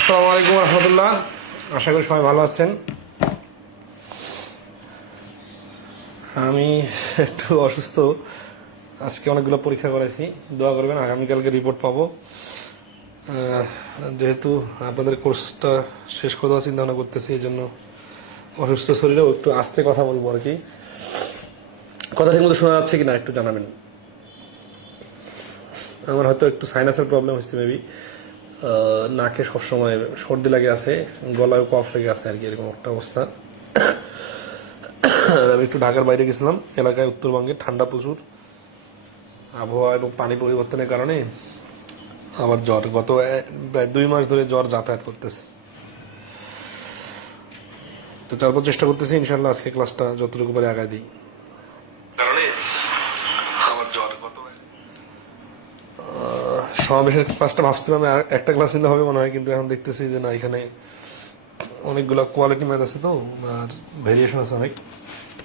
আসসালামু আলাইকুম রহমতুল্লাহ। আশা করি সবাই ভালো আছেন। আমি একটু অসুস্থ, আজকে অনেকগুলো পরীক্ষা করেছি, দোয়া করবেন। আগামীকালকে রিপোর্ট পাবো। যেহেতু আপনাদের কোর্সটা শেষ করে দেওয়ার চিন্তা ভাবনা করতেছি, এই জন্য অসুস্থ শরীরেও একটু আস্তে কথা বলবো আর কি। কথা ঠিক মতো শোনা যাচ্ছে কিনা একটু জানাবেন। আমার হয়তো একটু সাইনাসের প্রবলেম হচ্ছে মেবি, নাকে সবসময় সর্দি লাগে আছে, গলায় কফ লেগে আছে আর কি, এরকম একটা অবস্থা। আমি একটু ঢাকার বাইরে গেছিলাম, এলাকায় উত্তরবঙ্গে ঠান্ডা প্রচুর, আবহাওয়া এবং পানি পরিবর্তনের কারণে আমার জ্বর গত প্রায় 2 মাস ধরে জ্বর যাতায়াত করতেছে। তো তারপর চেষ্টা করতেছি ইনশাল্লাহ আজকে ক্লাসটা যতটুকু পারে আগায় দিই। কারণে আমার জ্বর গত সমাবেশের ক্লাসটা ভাবছিলাম একটা ক্লাস নিলে হবে মনে হয়, কিন্তু এখন দেখতেছি যে না, এখানে অনেকগুলো কোয়ালিটি ম্যাথ আছে, তো আর ভেরিয়েশন আছে অনেক।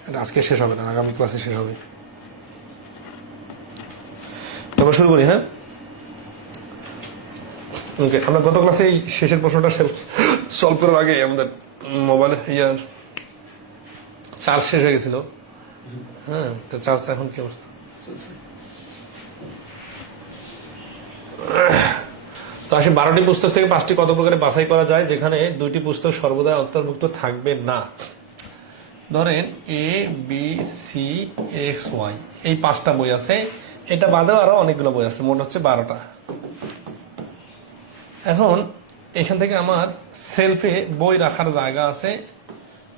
এটা আজকে শেষ হবে না, আগামী ক্লাসে শেষ হবে। তবে শুরু করি। হ্যাঁ, ওকে। আমরা গত ক্লাসে শেষের প্রশ্নটা সলভ করার আগে আমাদের মোবাইলে চার্জ শেষ হয়ে গেছিল। হ্যাঁ, তো চার্জ এখন কি অবস্থা? তো আসলে 12টি পুস্তক থেকে 5টি কত প্রকারে বাছাই করা যায়, যেখানে 2টি পুস্তক সর্বদা অন্তর্ভুক্ত থাকবে না। ধরেন এ বি সি এক্স ওয়াই, এই 5টা বই আছে, এটা বাদেও আরো অনেকগুলো বই আছে, মোট হচ্ছে 12টা। এখন এখান থেকে আমার সেলফে বই রাখার জায়গা আছে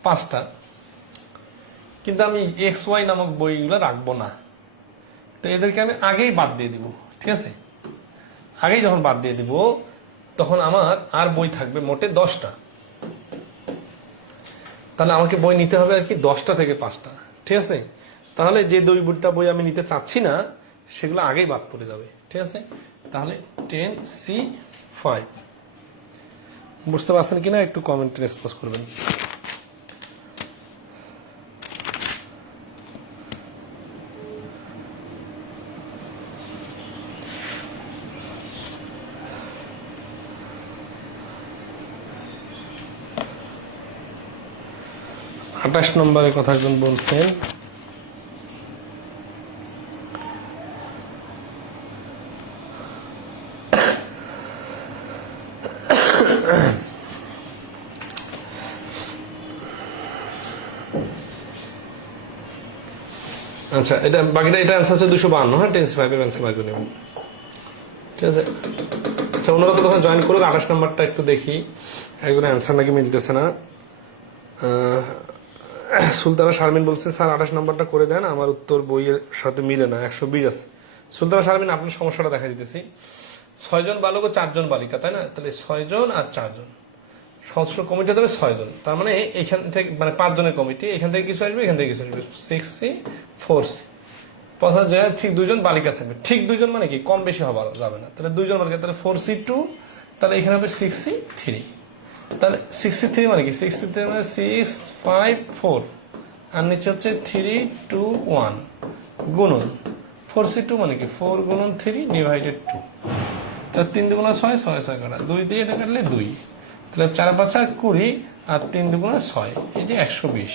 5টা, কিন্তু আমি এক্স ওয়াই নামক বইগুলো রাখবো না। তো এদেরকে আমি আগেই বাদ দিয়ে দিব, ঠিক আছে? আগেই যখন বাদ দিয়ে দিব, তখন আমার আর বই থাকবে মোটে 10টা। তাহলে আমাকে বই নিতে হবে আর কি 10টা থেকে 5টা, ঠিক আছে? তাহলে যে 2 বই আমি নিতে চাচ্ছি না, সেগুলো আগেই বাদ পড়ে যাবে, ঠিক আছে? তাহলে 10C5 বুঝতে পারছেন কিনা একটু কমেন্টে রেসপন্স করবেন। আঠাশ নম্বরের কথা একজন বলছেন, আচ্ছা এটা বাকিটা, এটা অ্যান্সার হচ্ছে 252। হ্যাঁ, 10C5 এর অ্যান্সার বার করে নেবেন, ঠিক আছে? আচ্ছা, ওনারা তো তখন জয়েন করুক। 28 নম্বরটা একটু দেখি, একজনের অ্যান্সার নাকি মিলতেছে না। সুলতানা শারমিন বলছে স্যার 28 নম্বরটা করে দেন, আমার উত্তর বইয়ের সাথে মিলে না, 120 আছে। সুলতানা শারমিন, আপনার সমস্যাটা দেখা দিতেছি। 6 জন বালক ও 4 জন বালিকা, তাই না? তাহলে 6 জন আর 4 জন, সদস্য কমিটি দেবে 6 জন। তার মানে এখান থেকে মানে 5 জনের কমিটি, এখান থেকে কিছু আসবে, এখান থেকে কিছু আসবে। 6C 4C 50 জায়গায় ঠিক 2 জন বালিকা থাকবে। ঠিক 2 জন মানে কি, কম বেশি হওয়া যাবে না। তাহলে 2 জন বালিকা, তাহলে 4C2, তাহলে এখানে হবে 6C3। তাহলে 6C3 মানে কি, 6C3 মানে 6 5 4, আর নিচে হচ্ছে 3 2 1 গুণন 4C2 মানে কি 4 গুণন 3 ডিভাইডেড 2। তাহলে 3 দুগুণা 6, 6 6 কাটা 2 দিয়ে এটা কাটলে 2, তাহলে 4 5 20 আর 3 দুগুণা 6, এই যে 120।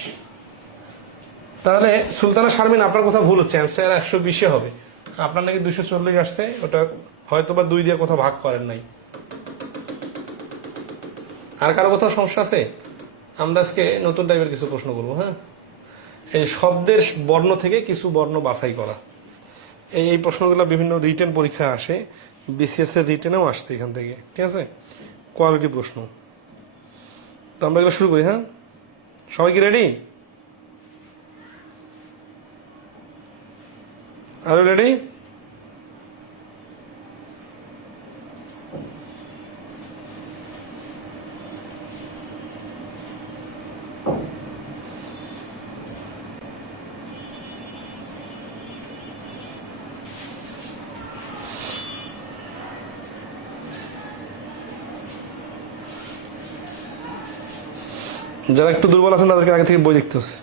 তাহলে সুলতানা শারমিন, আপনার কথা ভুল হচ্ছে, অ্যান্সার 120 হবে। আপনার নাকি 240 আসছে, ওটা হয়তো বা 2 দিয়ে কোথাও ভাগ করেন নাই। আর কারো কোথাও সমস্যা আছে? আমরা আজকে নতুন টাইপের কিছু প্রশ্ন করবো। হ্যাঁ, এই শব্দের বর্ণ থেকে কিছু বর্ণ বাছাই করা, এই প্রশ্নগুলো বিভিন্ন রিটেন পরীক্ষা আসে, বিসিএস এর রিটেনেও আসছে এখান থেকে, ঠিক আছে? কোয়ালিটি প্রশ্ন। তো আমরা এগুলো শুরু করি। হ্যাঁ, সবাই কি রেডি? আরো রেডি? যারা একটু দুর্বল আছেন তাদেরকে আগে থেকে বই দেখতে হচ্ছে।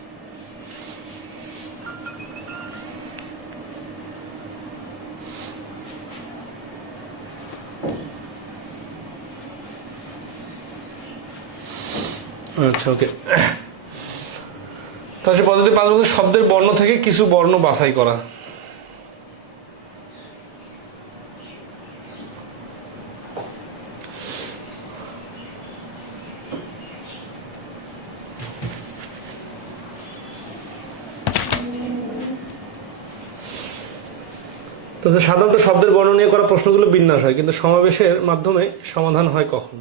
আচ্ছা ওকে। তাহলে পদ্ধতি 5 বছর শব্দের বর্ণ থেকে কিছু বর্ণ বাছাই করা। তো সাধারণত শব্দের বর্ণ নিয়ে করা প্রশ্নগুলো বিন্যাস হয়, কিন্তু সমাবেশের মাধ্যমে সমাধান হয় কখন?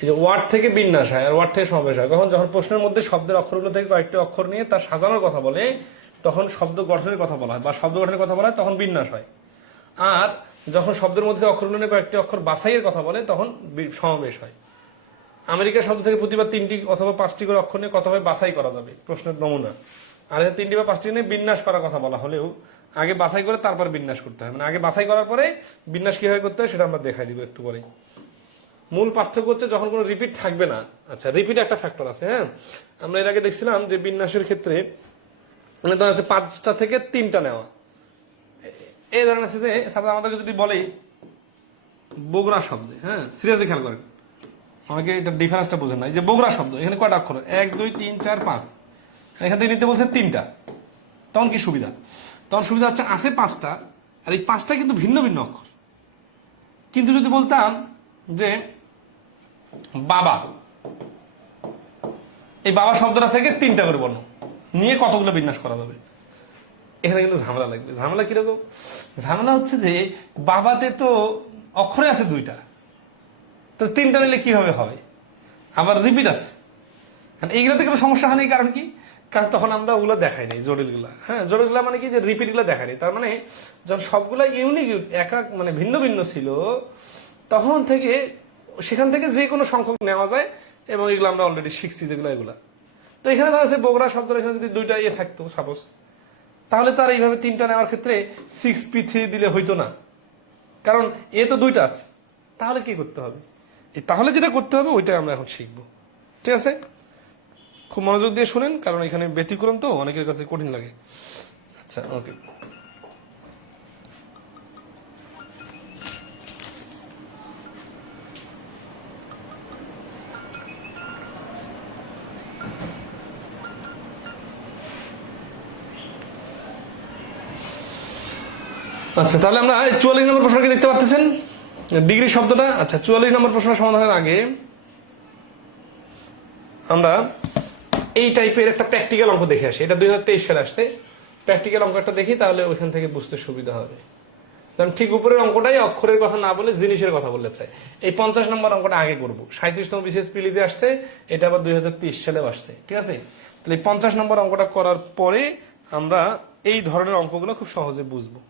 এই যে ওয়ার্ড থেকে বিন্যাস হয় আর ওয়ার্ড থেকে সমাবেশ হয় কখন? যখন প্রশ্নের মধ্যে শব্দের অক্ষরগুলো থেকে কয়েকটি অক্ষর নিয়ে তার সাজানোর কথা বলে তখন শব্দ গঠনের কথা বলা হয়, বা শব্দ গঠনের কথা বলা হয় তখন বিন্যাস হয়। আর যখন শব্দের মধ্যে অক্ষরগুলো নিয়ে কয়েকটি অক্ষর বাছাইয়ের কথা বলে তখন সমাবেশ হয়। আমেরিকার শব্দ থেকে প্রতিবার 3টি অথবা 5টি করে অক্ষর নিয়ে কথাভাবে বাছাই করা যাবে, প্রশ্নের নমুনা। আর 3টি বা 5টি নিয়ে বিন্যাস করার কথা বলা হলেও আগে বাছাই করে তারপর বিন্যাস করতে হয়, মানে আগে বাছাই করার পরে বিন্যাস কিভাবে করতে হয় সেটা আমরা দেখাই দিব একটু পরে। মূল পার্থক্য হচ্ছে যখন কোনো রিপিট থাকবে না। আচ্ছা, রিপিট একটা ফ্যাক্টর আছে। হ্যাঁ, আমরা এর আগে দেখছিলাম যে বিন্যাসের ক্ষেত্রে মানে ধর আছে 5টা থেকে 3টা নেওয়া। এই ধরনের আছে যে আমাদেরকে যদি বলে বগুড়া শব্দে, হ্যাঁ সিরিয়াসলি খেয়াল করেন, আমাকে এটা ডিফারেন্সটা বোঝেন না। এই যে বগুড়া শব্দ, এখানে কয়টা অক্ষর? 1 2 3 4 5, এখান থেকে নিতে বলছে 3টা। তখন কি সুবিধা? তখন সুবিধা হচ্ছে আছে 5টা, আর এই 5টা কিন্তু ভিন্ন ভিন্ন অক্ষর। কিন্তু যদি বলতাম যে বাবা, এই বাবা শব্দটা থেকে 3টা করে বর্ণ নিয়ে কতগুলো বিন্যাস করা যাবে, এখানে কিন্তু ঝামেলা লাগবে। ঝামেলা কিরকম? ঝামেলা হচ্ছে যে বাবাতে তো অক্ষরে আছে 2টা, তো 3টা নিলে কিভাবে হবে? আবার রিপিট আছে, এইগুলোতে কোনো সমস্যা হয়নি। কারণ কি? কারণ তখন আমরা ওগুলো দেখাই নাই, জটিলগুলা। হ্যাঁ, জটিলগুলা মানে কি, যে রিপিট গুলা দেখাই নাই। তার মানে যখন সবগুলা ইউনিক এক মানে ভিন্ন ভিন্ন ছিল, তখন থেকে সেখান থেকে যে কোনো সংখ্যক নেওয়া যায়, এবং এগুলো আমরা অলরেডি শিখছি যেগুলো এগুলা। তো এখানে ধরা আছে বগুড়া শব্দ, এখানে যদি 2টা থাকতো সাপোজ, তাহলে তার এইভাবে 3টা নেওয়ার ক্ষেত্রে 6p3 দিলে হইতো না, কারণ তো 2টা আছে। তাহলে কি করতে হবে? তাহলে যেটা করতে হবে ওইটাই আমরা এখন শিখবো। ঠিক আছে, খুব মনোযোগ দিয়ে শুনেন, কারণ এখানে ব্যতিক্রম তো অনেকের কাছে কঠিন লাগে। আচ্ছা ওকে। আচ্ছা, তাহলে আমরা 44 নম্বর প্রশ্নকে দেখতে পাচ্ছেন, ডিগ্রি শব্দটা। আচ্ছা, 44 নম্বর প্রশ্ন সমাধানের আগে আমরা এই টাইপের একটা প্র্যাকটিক্যাল অঙ্ক দেখে আসি। এটা 2023 সালে আসছে। প্র্যাকটিক্যাল অঙ্কটা দেখি, তাহলে ওইখান থেকে বুঝতে সুবিধা হবে। কারণ ঠিক উপরের অঙ্কটাই অক্ষরের কথা না বলে জিনিসের কথা বলতে চাই। এই 50 নম্বর অঙ্কটা আগে করবো। 37তম বিশেষ পিলিতে আসছে, এটা আবার 2023 সালেও আসছে। ঠিক আছে, তাহলে এই 50 নম্বর অঙ্কটা করার পরে আমরা এই ধরনের অঙ্কগুলো খুব সহজে বুঝবো।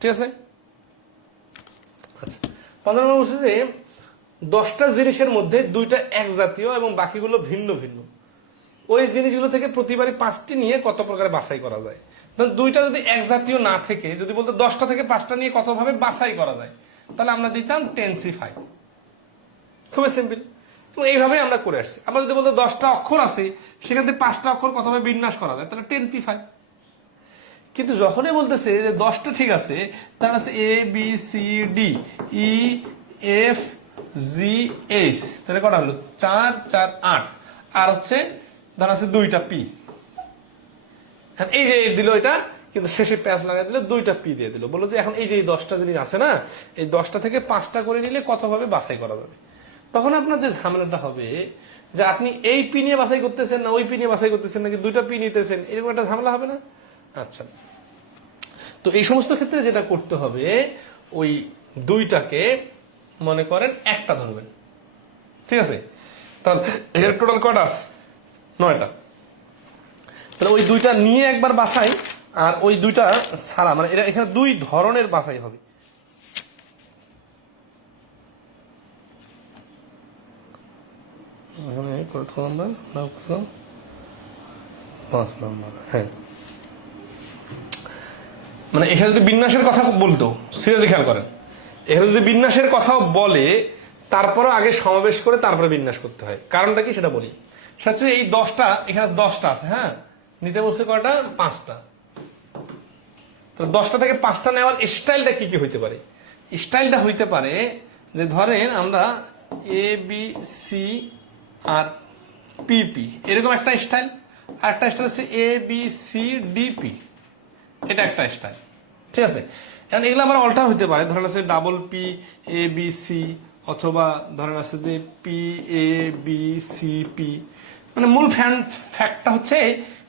ঠিক আছে, আচ্ছা 50 নম্বর বলছে যে 10টা জিনিসের মধ্যে 2টা এক জাতীয় এবং বাকিগুলো ভিন্ন ভিন্ন। ওই জিনিসগুলো থেকে প্রতিবারই 5টি নিয়ে কত প্রকারে বাছাই করা যায়। 2টা যদি এক জাতীয় না থেকে যদি বলতো 10টা থেকে 5টা নিয়ে কত ভাবে বাছাই করা যায়, তাহলে আমরা দিতাম 10c5। খুবই সিম্পল। এইভাবে আমরা করে আসছি। আমরা যদি বলতো 10টা অক্ষর আছে, সেখান থেকে 5টা অক্ষর কত ভাবে বিন্যাস করা যায়, তাহলে 10p5। কিন্তু যখনই বলতেছে যে 10টা ঠিক আছে, তার আছে ABCDEFGH, তাহলে কটা হলো? 4 4 8, আর হচ্ছে ধর আছে 2টা পি। এই যে দিল এটা, কিন্তু শেষে প্যাচ লাগাই দিল, 2টা পি দিয়ে দিল। বললো যে এখন এই যে 10টা জিনিস আছে না, এই 10টা থেকে 5টা করে নিলে কত ভাবে বাছাই করা যাবে। তখন আপনার যে ঝামেলাটা হবে, যে আপনি এই পি নিয়ে বাছাই করতেছেন না ওই পি নিয়ে বাছাই করতেছেন, নাকি 2টা পি নিতেছেন, এরকম একটা ঝামেলা হবে না? আচ্ছা, তো এই সমস্ত ক্ষেত্রে যেটা করতে হবে, ওই 2টাকে মনে করেন একটা ধরবেন। ঠিক আছে, তাহলে এর টোটাল কটা আছে? 9টা। তাহলে ওই 2টা নিয়ে একবার বাছাই, আর ওই 2টা ছাড়া, মানে এটা এখানে 2 ধরনের বাছাই হবে। হ্যাঁ, মানে এখানে যদি বিন্যাসের কথা বলতো, সিরিয়াসলি খেয়াল করেন, এখানে যদি বিন্যাসের কথা বলে তারপরও আগে সমাবেশ করে তারপরে বিন্যাস করতে হয়। কারণটা কি সেটা বলি। সেটা হচ্ছে এই 10টা, এখানে 10টা আছে, হ্যাঁ, নিতে বলছে কয়টা? 5টা। তো 10টা থেকে 5টা নেওয়ার স্টাইলটা কি কি হইতে পারে? স্টাইলটা হইতে পারে যে ধরেন আমরা A B C আর পিপি, এরকম একটা স্টাইল। আর একটা স্টাইল হচ্ছে এ বি সি ডি পি, এটা একটা স্টাইল। ঠিক আছে, এখন এগুলো আবার অল্টার হতে পারে, ধরেন আছে double P A B C, অথবা ধরেন আছে যে P A B C P. মানে মূল ফ্যাক্টটা হচ্ছে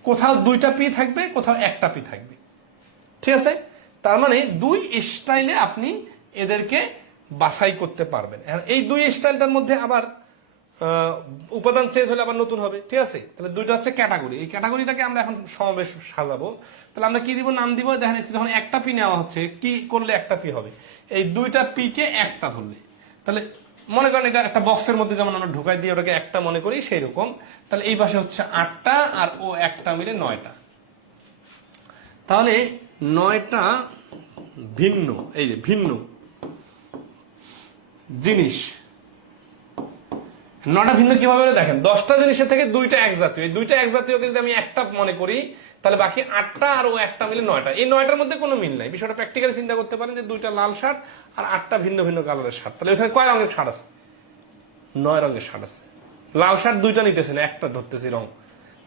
কোথাও দুইটা পি থাকবে, কোথাও একটা পি থাকবে। ঠিক আছে, তার মানে দুই স্টাইলে আপনি এদেরকে বাছাই করতে পারবেন। এই দুই স্টাইলটার মধ্যে আবার উপাদান চেঞ্জ হলে আবার নতুন হবে। ঠিক আছে, তাহলে দুইটা হচ্ছে ক্যাটাগরি। এই ক্যাটাগরিটাকে আমরা এখন সমাবেশ সাজাবো। তাহলে আমরা কি দিব, নাম দিব, দেখা যাচ্ছে যখন একটা পি নেওয়া হচ্ছে, কি করলে একটা পি হবে, এই দুইটা পি কে একটা ধরলে। তাহলে মনে করেন এটা একটা বক্সের মধ্যে যেমন আমরা ঢুকাই দিয়ে ওটাকে একটা মনে করি, সেই রকম। তাহলে এই পাশে হচ্ছে 8টা আর ও একটা মিলে 9টা। তাহলে 9টা ভিন্ন, এই যে ভিন্ন জিনিস। 9টা ভিন্ন কিভাবে দেখেন, 10টা জিনিসের থেকে 2টা এক জাতীয়, এই 2টা এক জাতীয়কে যদি আমি একটা মনে করি, তাহলে বাকি 8টা আর ও একটা মিলে 9টা। এই 9টার মধ্যে কোনো মিল নাই। বিষয়টা প্র্যাকটিক্যালি চিন্তা করতে পারেন যে 2টা লাল শার্ট আর 8টা ভিন্ন ভিন্ন কালারের শার্ট। তাহলে ওখানে কয় রঙের শার্ট আছে? 9 রঙের শার্ট আছে। লাল শার্ট 2টা নিতেছি না, একটা ধরতেছি রং।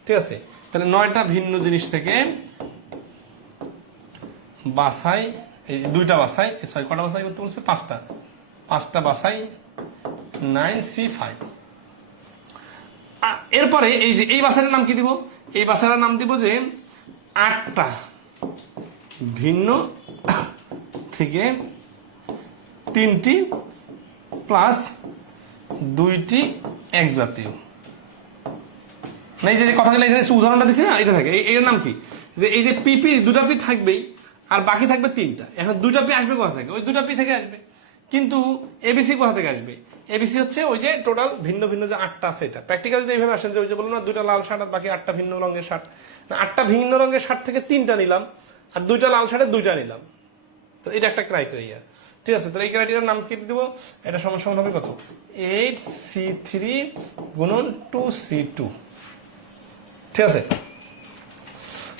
ঠিক আছে, তাহলে 9টা ভিন্ন জিনিস থেকে বাছাই, এই 2টা বাছাই, 6 কটা বাছাই করতে বলছে? 5টা বাছাই 9C5। এরপরে এই যে এই বাছাইয়ের নাম কি দিব? এই বাছাইয়ের নাম দিব যে 8টা ভিন্ন থেকে 3টি প্লাস 2টি এক জাতীয়। এই যে কথাগুলো এখানে উদাহরণটা দিচ্ছি না, এটা থাকে। এর নাম কি, যে এই যে পিপি 2টা পি থাকবেই আর বাকি থাকবে 3টা। এখন 2টা পি আসবে কোথা থেকে? ওই 2টা পি থেকে আসবে। কিন্তু এবিসি কোথা থেকে আসবে? এবিসি হচ্ছে ওই যে টোটাল ভিন্ন ভিন্ন যে 8টা আছে, এটা প্র্যাকটিক্যাল যদি এইভাবে আসেন যে ওই যে বললাম না 2টা লাল শার্ট আর বাকি 8টা ভিন্ন রঙের শার্ট, 8টা ভিন্ন রঙের শার্ট থেকে 3টা নিলাম আর 2টা লাল শার্টে 2টা নিলাম। তো এটা একটা ক্রাইটেরিয়া। ঠিক আছে, তাহলে এই ক্রাইটেরিয়ার নাম কি দিব? এটা সমান হবে কত? 8C3 গুণন 2C2। ঠিক আছে,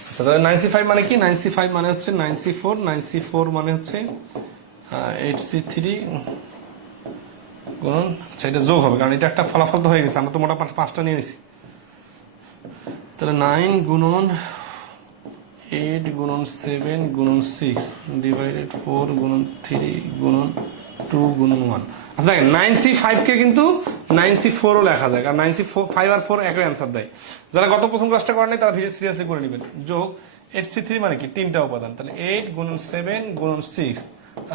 আচ্ছা তাহলে 9C5 মানে কি? 9C5 মানে হচ্ছে 9C4, 9C4 মানে হচ্ছে 8C3 গুণন, আচ্ছা এটা যোগ হবে কারণ এটা একটা ফলাফল তো হয়ে গেছে, আমরা তো মোটা 5টা নিয়ে নিছি। তাহলে 9 গুণন 8 গুণন 7 গুণন 6 ডিভাইডেড 4 গুণন 3 গুণন 2 গুণন 1। আচ্ছা দেখেন 9C5 কে কিন্তু 9C4 ও লেখা যায়, কারণ 9C5 আর 4 একই অ্যান্সার দেয়। যারা গত প্রথম ক্লাসটা করেন নাই তারা ভিডিও সিরিয়াসলি করে নেবেন। যোগ 8C3 মানে কি? 3টা উপাদান, তাহলে 8 গুণন 7 গুণন 6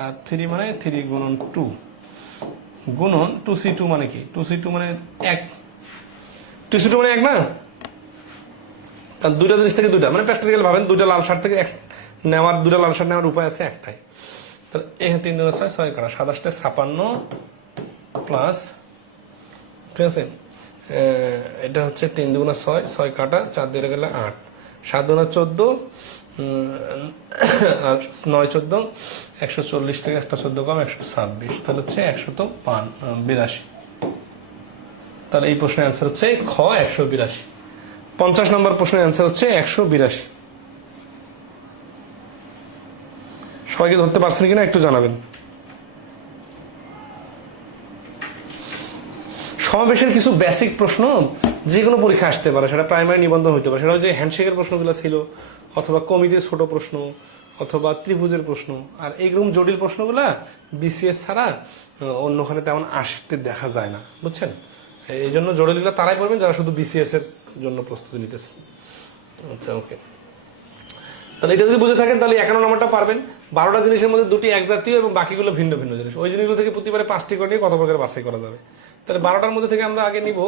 আর 3 মানে 3 গুণন 2 গুণন 2C2 মানে কি? 2C2 মানে 1, 2C2 মানে 1 না? কারণ 2টা জিনিস থেকে 2টা, মানে প্র্যাকটিক্যাল ভাবেন 2টা লাল শার্ট থেকে নেওয়ার 2টা লাল শার্ট নেওয়ার উপায় আছে একটাই। তাহলে এখানে 3 2 6 6 কাটা 27 56 প্লাস, ঠিক আছে, এটা হচ্ছে 3 2 6 6 কাটা 4 দিয়ে গেলে 8, 7 2 14 আর 9 14 140 থেকে একটা 14 কম 126, তাহলে হচ্ছে 182। তাহলে এই প্রশ্নের অ্যান্সার হচ্ছে খ 182। 50 নম্বর প্রশ্নের অ্যান্সার হচ্ছে 182। সবাইকে ধরতে পারছেন কিনা একটু জানাবেন। সমাবেশের কিছু বেসিক প্রশ্ন যে কোনো পরীক্ষা আসতে পারে, সেটা প্রাইমারি নিবন্ধন হতে পারে, সেটা হচ্ছে হ্যান্ডশেকের প্রশ্নগুলো ছিল, অথবা কমিটির ছোট প্রশ্ন, অথবা ত্রিভুজের প্রশ্ন। আর এইরকম জটিল প্রশ্নগুলা বিসিএস ছাড়া অন্যখানে তেমন আসতে দেখা যায় না, বুঝছেন? এই জন্য জটিলগুলো তারাই পড়বেন যারা শুধু বিসিএস এর জন্য প্রস্তুতি নিতেছে। আচ্ছা ওকে, তাহলে এটা যদি বুঝে থাকেন তাহলে 11 নম্বরটা পারবেন। 12টা জিনিসের মধ্যে 2টি এক জাতীয় এবং বাকিগুলো ভিন্ন ভিন্ন জিনিস। ওই জিনিসগুলো থেকে প্রতিবারে 5টি করে নিয়ে কত প্রকার বাছাই করা যাবে। তাহলে 12টার মধ্যে থেকে আমরা আগে নিব,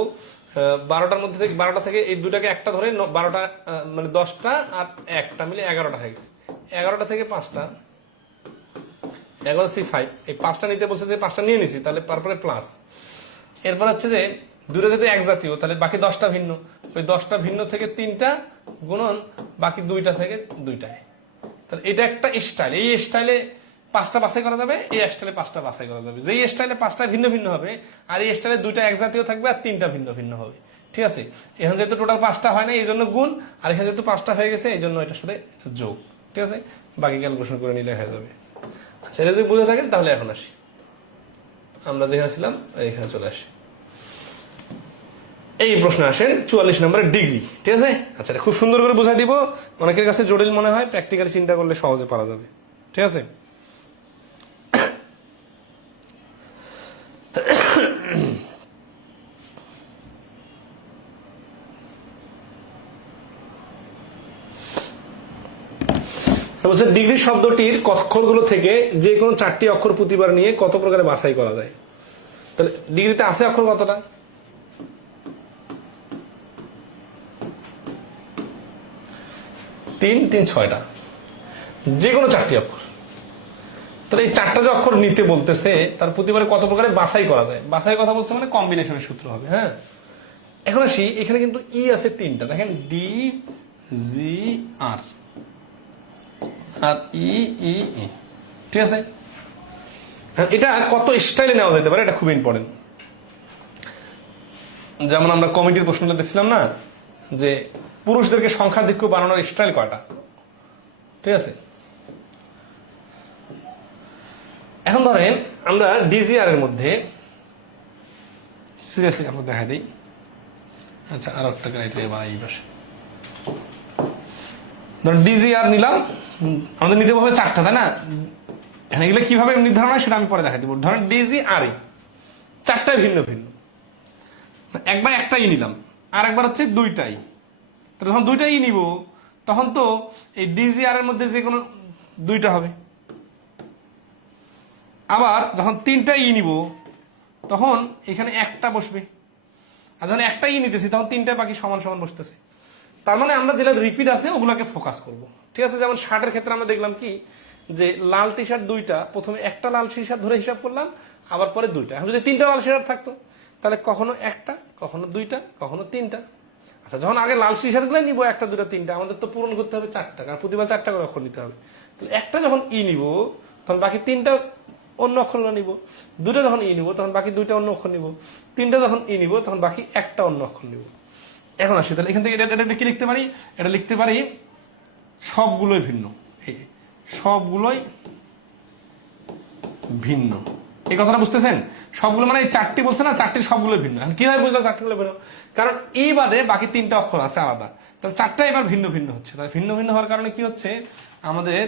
12টার মধ্যে থেকে 12টা থেকে এই 2টাকে একটা ধরে 12টা মানে 10টা আর একটা মিলে 11টা হয়ে গেছে। 11টা থেকে 5টা 11C5, এই 5টা নিতে বলছে যে 5টা নিয়ে নিছি, তাহলে তারপরে প্লাস। এরপর হচ্ছে যে 2টা যদি এক জাতীয় তাহলে বাকি 10টা ভিন্ন, ওই 10টা ভিন্ন থেকে 3টা গুণন বাকি 2টা থেকে 2টায়। তাহলে এটা একটা স্টাইল, এই স্টাইলে 5টা বাছাই করা যাবে, এই স্টাইলে 5টা বাছাই করা যাবে। যেই স্টাইলে 5টা ভিন্ন ভিন্ন হবে আর এই স্টাইলে 2টা এক জাতীয় থাকবে আর 3টা ভিন্ন ভিন্ন হবে। ঠিক আছে, এখন যেহেতু টোটাল 5টা হয় না এই জন্য গুণ, আর এখানে যেহেতু 5টা হয়ে গেছে এই জন্য এটার সাথে যোগ। ঠিক আছে, বাকি ক্যালকুলেশন করে নিলে হয়ে যাবে। আচ্ছা, এটা যদি বুঝে থাকেন তাহলে এখন আসি, আমরা যেখানে ছিলাম এখানে চলে আসি। এই প্রশ্ন আসেন 44 নম্বরের ডিগ্রি, ঠিক আছে। আচ্ছা, এটা খুব সুন্দর করে বুঝাই দিব, অনেকের কাছে জটিল মনে হয়, প্র্যাকটিক্যালি চিন্তা করলে সহজে পারা যাবে, ঠিক আছে। বলছে ডিগ্রি শব্দটির অক্ষরগুলো থেকে যে কোনো 4টি অক্ষর প্রতিবার নিয়ে কত প্রকারে বাছাই করা যায়। তাহলে ডিগ্রিতে আছে অক্ষর কতটা? 3 3 6টা, যে কোনো 4টি অক্ষর। তাহলে এই 4টা যে অক্ষর নিতে বলতেছে তার প্রতিবারে কত প্রকারে বাছাই করা যায়। বাছাই কথা বলছে মানে কম্বিনেশনের সূত্র হবে। হ্যাঁ, এখন আসি, এখানে কিন্তু ই আছে 3টা, দেখেন ডি জি আর ই ই ই, ঠিক আছে। এটা কত স্টাইলে নেওয়া যেতে পারে এটা খুব ইম্পর্টেন্ট। যেমন আমরা কমিটির প্রশ্নটা দেখছিলাম না, যে পুরুষদেরকে সংখ্যাধিক্য বানানোর স্টাইল কয়টা, ঠিক আছে। এখন ধরেন আমরা ডিজিআর এর মধ্যে সিরিয়াসলি আমরা দেখা দিই। আচ্ছা, আর একটা ক্রাইটেরিয়া বানাই এই পাশে। ধরেন ডিজিআর নিলাম, আমাদের নিতে হবে 4টা, তাই না। এখানে গেলে কিভাবে নির্ধারণ হয় সেটা আমি পরে দেখা দিব। ধরেন ডিজিআর 4টাই ভিন্ন ভিন্ন, একবার একটাই নিলাম আর একবার হচ্ছে 2টাই। তো যখন 2টাই নিব তখন তো এই ডিজিআর এর মধ্যে যে কোনো 2টা হবে। আবার যখন 3টা ই নিব তখন এখানে একটা বসবে, আর যখন একটা ই নিতেছি তখন 3টা বাকি সমান সমান বসতেছে। তার মানে আমরা যেটা রিপিট আছে ওগুলোকে ফোকাস করব, ঠিক আছে। যেমন শার্টের ক্ষেত্রে আমরা দেখলাম কি, যে লাল টি শার্ট 2টা, প্রথমে একটা লাল টি শার্ট ধরে হিসাব করলাম, আবার পরে 2টা। এখন যদি 3টা লাল টি শার্ট থাকতো তাহলে কখনো একটা, কখনো 2টা, কখনো 3টা। আচ্ছা, যখন আগে লাল টি শার্ট গুলো নিব 1টা 2টা 3টা, আমাদের তো পূরণ করতে হবে 4টা, কারণ প্রতিবার 4টা করে অক্ষর নিতে হবে। তাহলে একটা যখন ই নিব তখন বাকি 3টা অন্য অক্ষরগুলো নিব, 2টা যখন ই নিব তখন বাকি 2টা অন্য অক্ষর নিব, 3টা যখন ই নিব তখন বাকি একটা অন্য অক্ষর নিব। এখন আসি, তাহলে এখান থেকে এটা কি লিখতে পারি? এটা লিখতে পারি সবগুলোই ভিন্ন, সবগুলোই ভিন্ন। এই কথাটা বুঝতেছেন? সবগুলো মানে এই 4টি বলছে না, 4টির সবগুলো ভিন্ন। এখন কিভাবে বুঝলাম 4টিগুলো ভিন্ন? কারণ এই বাদে বাকি 3টা অক্ষর আছে আলাদা, তাহলে 4টা এবার ভিন্ন ভিন্ন হচ্ছে। তাহলে ভিন্ন ভিন্ন হওয়ার কারণে কি হচ্ছে, আমাদের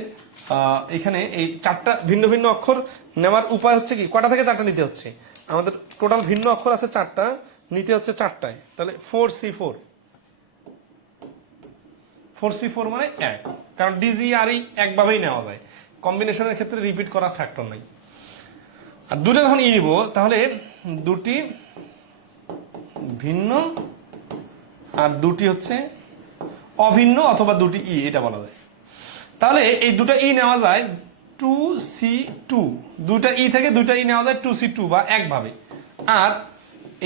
এখানে এই 4টা ভিন্ন ভিন্ন অক্ষর নেওয়ার উপায় হচ্ছে কি, কটা থেকে 4টা নিতে হচ্ছে। আমাদের টোটাল ভিন্ন অক্ষর আছে 4টা, নিতে হচ্ছে 4টায়। তাহলে 4C4, 4C4 মানে 1, কারণ ডিজিআরই একভাবেই নেওয়া যায়, কম্বিনেশনের ক্ষেত্রে রিপিট করা ফ্যাক্টর নাই। আর 2টা যখন ই নিব তাহলে 2টি ভিন্ন আর 2টি হচ্ছে অভিন্ন, অথবা 2টি ই, এটা বলা যায়। তাহলে এই 2টা ই নেওয়া যায় 2C2, 2টা ই থেকে 2টা ই নেওয়া যায় 2C2 বা একভাবে। আর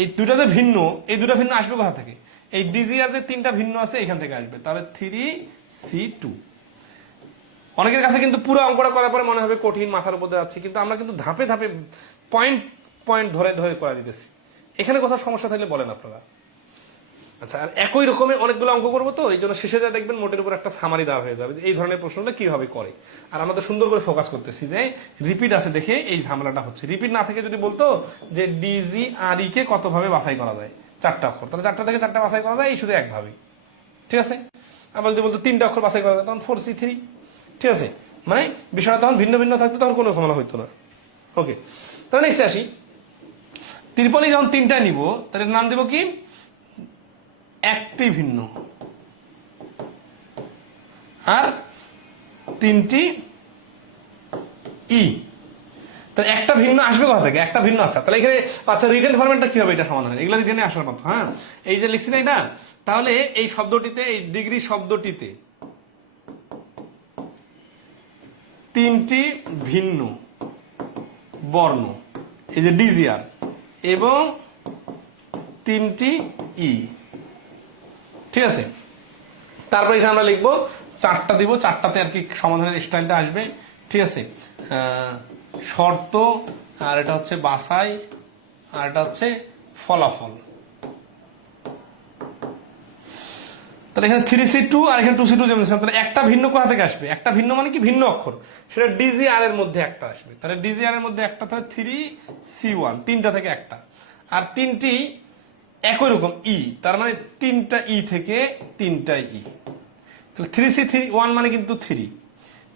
এই 2টা যে ভিন্ন, এই 2টা ভিন্ন আসবে কোথা থেকে? এই ডিজিআর যে 3টা ভিন্ন আছে এখান থেকে আসবে, তাহলে 3C2। অনেকের কাছে কিন্তু পুরো অঙ্কটা করার পরে মনে হবে কঠিন, মাথার উপর দিয়ে যাচ্ছে, কিন্তু আমরা কিন্তু ধাপে ধাপে পয়েন্ট পয়েন্ট ধরে ধরে করে দিতেছি। এখানে কোথাও সমস্যা থাকলে বলেন আপনারা। আচ্ছা, আর একই রকমের অনেকগুলো অঙ্ক করবো, তো এই জন্য শেষে যা দেখবেন মোটের উপর একটা সামারি দেওয়া হয়ে যাবে যে এই ধরনের প্রশ্নটা কিভাবে করে। আর আমাদের সুন্দর করে ফোকাস করতেছি যে রিপিট আছে দেখে এই ঝামেলাটা হচ্ছে। রিপিট না থেকে যদি বলতো যে ডিজিআরই কে কতভাবে বাছাই করা যায়, 4টা অক্ষর, তাহলে 4টা থেকে 4টা বাছাই করা যায় এই শুধু একভাবেই, ঠিক আছে। আবার যদি বলতো 3টা অক্ষর বাছাই করা যায় তখন 4C3, ঠিক আছে। মানে বিষয়টা তখন ভিন্ন ভিন্ন থাকতো, তখন কোনো ঝামেলা হইতো না। ওকে, তাহলে নেক্সট আসি। ত্রিপলি যখন 3টা নিব তাহলে নাম দেব কি, একটি ভিন্ন আর 3টি ই। তাহলে একটা ভিন্ন আসবে কোথা থেকে? একটা ভিন্ন আসা, তাহলে এখানে আচ্ছা রিটেন ফরম্যাটটা কি হবে? এটা সমান হয়, এগুলো রিটেনে আসার কথা। হ্যাঁ, এই যে লিখছি না এটা, তাহলে এই শব্দটিতে, এই ডিগ্রি শব্দটিতে 3টি ভিন্ন বর্ণ, এই যে ডিজিআর, এবং 3টি ই, ঠিক আছে। তারপর এখানে আমরা লিখবো 4টা দিব, 4টাতে আর কি সমাধানের স্টাইলটা আসবে, ঠিক আছে। শর্ত, আর এটা হচ্ছে বাছাই, আর এটা হচ্ছে ফলাফল। তাহলে এখানে 3C2 আর এখানে 2C2 যেমন, তাহলে একটা ভিন্ন কোথা থেকে আসবে? একটা ভিন্ন মানে কি, ভিন্ন অক্ষর, সেটা ডিজিআর এর মধ্যে একটা আসবে। তাহলে ডিজিআর এর মধ্যে একটা, তাহলে 3C1, 3টা থেকে একটা। আর 3টি একই রকম ই, তার মানে 3টা ই থেকে 3টা ই, তাহলে 3C1 মানে কিন্তু 3,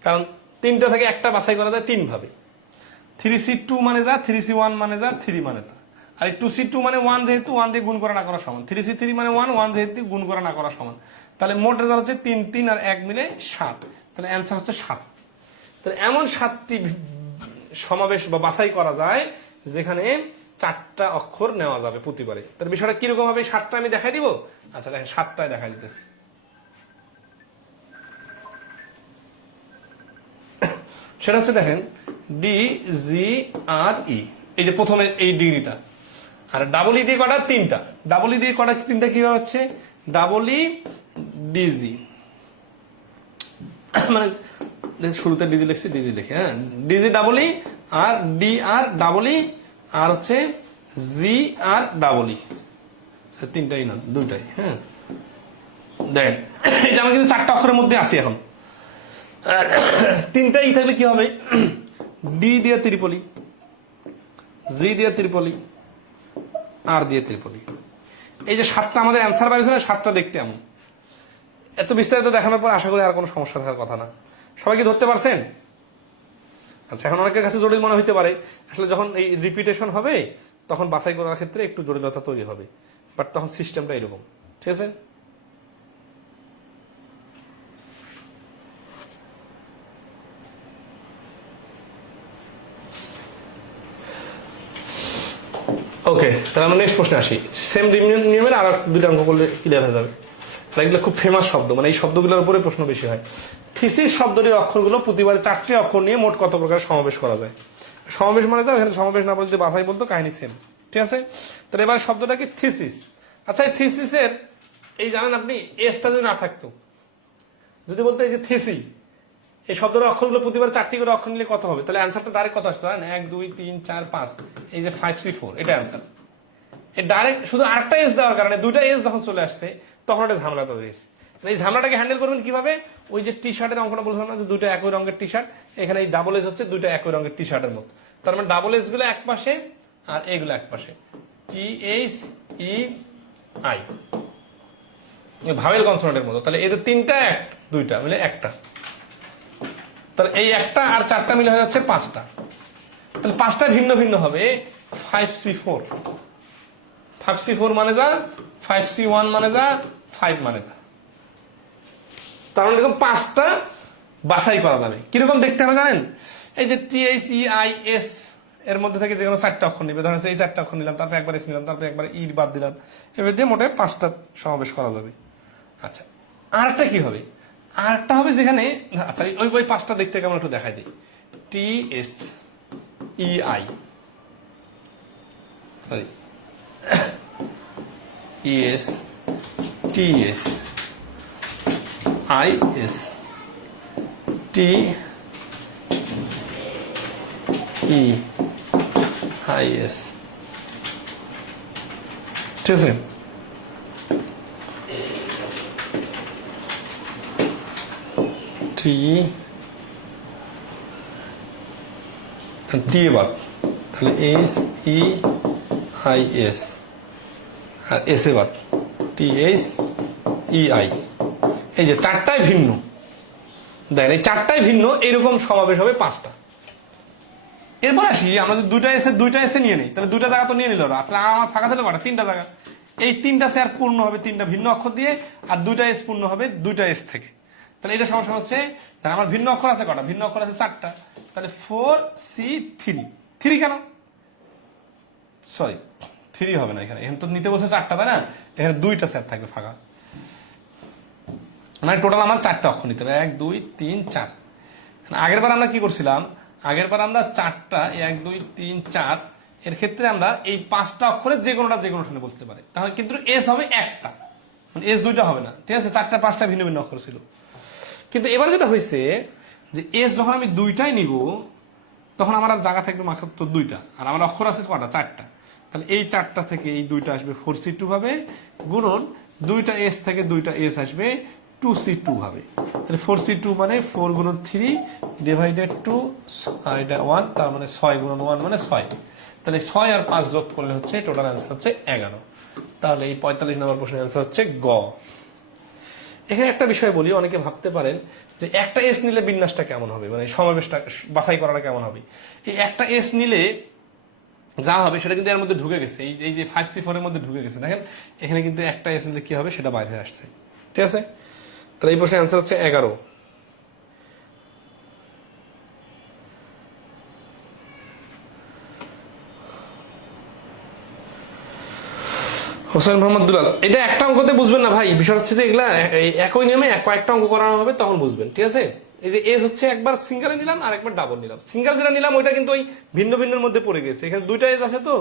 কারণ 3টা থেকে একটা বাছাই করা যায় 3 ভাবে। 3C2 মানে যা, 3C1 মানে যা, 3 মানে তা। আর এই 2C2 মানে 1, যেহেতু 1 দিয়ে গুণ করা না করা সমান। 3C3 মানে 1, 1 যেহেতু গুণ করা না করা সমান। তাহলে মোট রেজাল্ট হচ্ছে 3, 3 আর 1 মিলে 7। তাহলে অ্যান্সার হচ্ছে 7। তাহলে এমন 7টি সমাবেশ বা বাছাই করা যায় যেখানে 4টা অক্ষর নেওয়া যাবে প্রতিবারে। তাহলে বিষয়টা কিরকম হবে 7টা আমি দেখাই দিব। আচ্ছা দেখেন 7টায় দেখাই দিতেছি। সেটা হচ্ছে দেখেন DGRE, এই যে প্রথমে এই ডিগ্রিটা, আর ডাবল ই দিয়ে কটা 3টা, ডাবল ই দিয়ে কটা 3টা কি হচ্ছে ডাবল ই ডিজি, মানে শুরুতে ডিজি লিখছি, ডিজি লিখে, হ্যাঁ ডিজি ডাবল ই, আর ডি আর ডাবল ই, আর হচ্ছে জি আর ডাবল ই, 3টাই না 2টাই। হ্যাঁ দেখেন এই যে আমরা কিন্তু 4টা অক্ষরের মধ্যে আছি এখন। 3টা ই থাকলে কি হবে ডি দিয়ে ত্রিপলি, জি দিয়ে ত্রিপলি, আর দিয়ে ত্রিপলি। এই যে 7টা আমাদের অ্যান্সার বাড়িয়েছে না, 7টা দেখতে এমন। এত বিস্তারিত দেখানোর পর আশা করি আর কোনো সমস্যা থাকার কথা না। সবাই কি ধরতে পারছেন? আচ্ছা এখন অনেকের কাছে জটিল মনে হইতে পারে, আসলে যখন এই রিপিটেশন হবে তখন বাছাই করার ক্ষেত্রে একটু জটিলতা তৈরি হবে, বাট তখন সিস্টেমটা এরকম। ঠিক আছে, ওকে। তাহলে আমরা নেক্সট প্রশ্নে আসি। সেম নিয়মের আর 2টা অঙ্ক করলে ক্লিয়ার হয়ে যাবে। এগুলো খুব ফেমাস শব্দ, মানে এই শব্দগুলোর উপরে প্রশ্ন বেশি হয়। থিসিস শব্দটির অক্ষরগুলো প্রতিবারে 4টি অক্ষর নিয়ে মোট কত প্রকার সমাবেশ করা যায়? সমাবেশ মানে যাও, এখানে সমাবেশ না বলতে বাছাই বলতো, কাহিনী সেম। ঠিক আছে, তাহলে এবার শব্দটা কি থিসিস। আচ্ছা এই থিসিসের এই জানেন আপনি এসটা যদি না থাকতো, যদি বলতো এই যে থিসি, এই শব্দের অক্ষরগুলো প্রতিবার 4টি করে অক্ষর নিলে কত হবে, তাহলে অ্যান্সারটা ডাইরেক্ট কত আসতো? 1 2 3 4 5, এই যে 5C4, এটা অ্যান্সার। এই ডাইরেক্ট শুধু আরেকটা এস দেওয়ার কারণে 2টা এস যখন চলে আসছে তখন একটা ঝামেলা তৈরি হয়েছে। এই ঝামেলাটাকে হ্যান্ডেল করবেন কিভাবে? ওই যে টি শার্টের অঙ্কটা বলছিলাম না যে 2টা একই রঙের টি শার্ট, এখানে এই ডাবল এস হচ্ছে 2টা একই রঙের টি শার্টের মতো। তার মানে ডাবল এস গুলো এক পাশে আর এগুলো এক পাশে, THEI, ভাওয়েল কনসোনেন্টের মতো। তাহলে এদের 3টা 2টা মিলে একটা, তাহলে এই একটা আর 4টা মিলে হয়ে যাচ্ছে 5টা। তাহলে 5টা ভিন্ন ভিন্ন হবে 5C4, 5C4 মানে যা, 5C1 মানে যা, 5 মানে যা। তার মানে এরকম 5টা বাছাই করা যাবে। কিরকম দেখতে হবে জানেন? এই যে THEIS এর মধ্যে থেকে যে কোনো 4টা অক্ষর নিবে, ধরেন এই 4টা অক্ষর নিলাম, তারপর একবার এস নিলাম, তারপর একবার ই বাদ দিলাম, এবার দিয়ে মোটে 5টা সমাবেশ করা যাবে। আচ্ছা আরেকটা কি হবে? আরেকটা হবে যেখানে, আচ্ছা ওই 5টা দেখতে কেমন একটু দেখাই দিই। TSEI, sorry ES TS IS TEIS, ঠিক আছে? টি বাদ, তাহলে SEIS, আর এস এ বাদ, THEI। এই যে 4টাই ভিন্ন, দেখেন এই 4টাই ভিন্ন, এরকম সমাবেশ হবে 5টা। এরপর আসি আমরা যদি 2টা এসে নিয়ে নিই, তাহলে 2টা জায়গা তো নিয়ে নিল না, আপনার আমার ফাঁকা থাকলে কটা? 3টা জায়গা। এই 3টা স্যার পূর্ণ হবে 3টা ভিন্ন অক্ষর দিয়ে, আর 2টা এস পূর্ণ হবে 2টা এস থেকে। তাহলে এটা সমস্যা হচ্ছে, তাহলে আমার ভিন্ন অক্ষর আছে কটা? ভিন্ন অক্ষর আছে 4টা। তাহলে 4C3, 3 কেন? সরি 3 হবে না, এখানে তো নিতে বলছে 4টা, তাই না? এখানে 2টা স্যার থাকবে ফাঁকা, মানে টোটাল আমার 4টা অক্ষর নিতে হবে, 1 2 3 4। আগের বার আমরা কি করছিলাম? আগের বার আমরা 4টা 1 2 3 4 এর ক্ষেত্রে আমরা এই 5টা অক্ষরের যে কোনোটা বলতে পারি, তাহলে কিন্তু এস হবে একটা, মানে এস 2টা হবে না। ঠিক আছে, 4টা 5টা ভিন্ন ভিন্ন অক্ষর ছিল। কিন্তু এবার যেটা হয়েছে যে এস যখন আমি 2টাই নিব, তখন আমার আর জায়গা থাকবে মাত্র 2টা, আর আমার অক্ষর আছে কটা? 4টা। তাহলে এই 4টা থেকে এই 2টা আসবে 4C2 ভাবে, গুণন 2টা এস থেকে 2টা এস আসবে 2C2 ভাবে। তাহলে 4C2 মানে 4 গুণন 3 ডিভাইডেড 2, এটা 1, তার মানে 6 গুণন 1 মানে 6। তাহলে 6 আর 5 যোগ করলে হচ্ছে টোটাল অ্যান্সার হচ্ছে 11। তাহলে এই 45 নম্বর প্রশ্নের অ্যান্সার হচ্ছে গ। এখানে একটা বিষয় বলি, অনেকে ভাবতে পারেন যে একটা এস নিলে বিন্যাসটা কেমন হবে, মানে সমাবেশটা বাছাই করাটা কেমন হবে। এই একটা এস নিলে যা হবে সেটা কিন্তু এর মধ্যে ঢুকে গেছে, এই যে 5C4 এর মধ্যে ঢুকে গেছে। দেখেন এখানে কিন্তু একটা এস নিলে কি হবে সেটা বাইরে হয়ে আসছে, ঠিক আছে। তাহলে এই প্রশ্নের অ্যান্সার হচ্ছে 11। হোসেন মোহাম্মদ দুলাল, এটা একটা অঙ্কতে বুঝবেন না ভাই, বিষয় হচ্ছে যে এগুলা একই নিয়মে কয়েকটা অঙ্ক করানো হবে তখন বুঝবেন, ঠিক আছে। এই যে এস হচ্ছে একবার সিঙ্গেলে নিলাম আর একবার ডাবল নিলাম। সিঙ্গেল যেটা নিলাম ওইটা কিন্তু ওই ভিন্ন ভিন্নের মধ্যে পড়ে গেছে, এখানে দুইটা এস আছে তো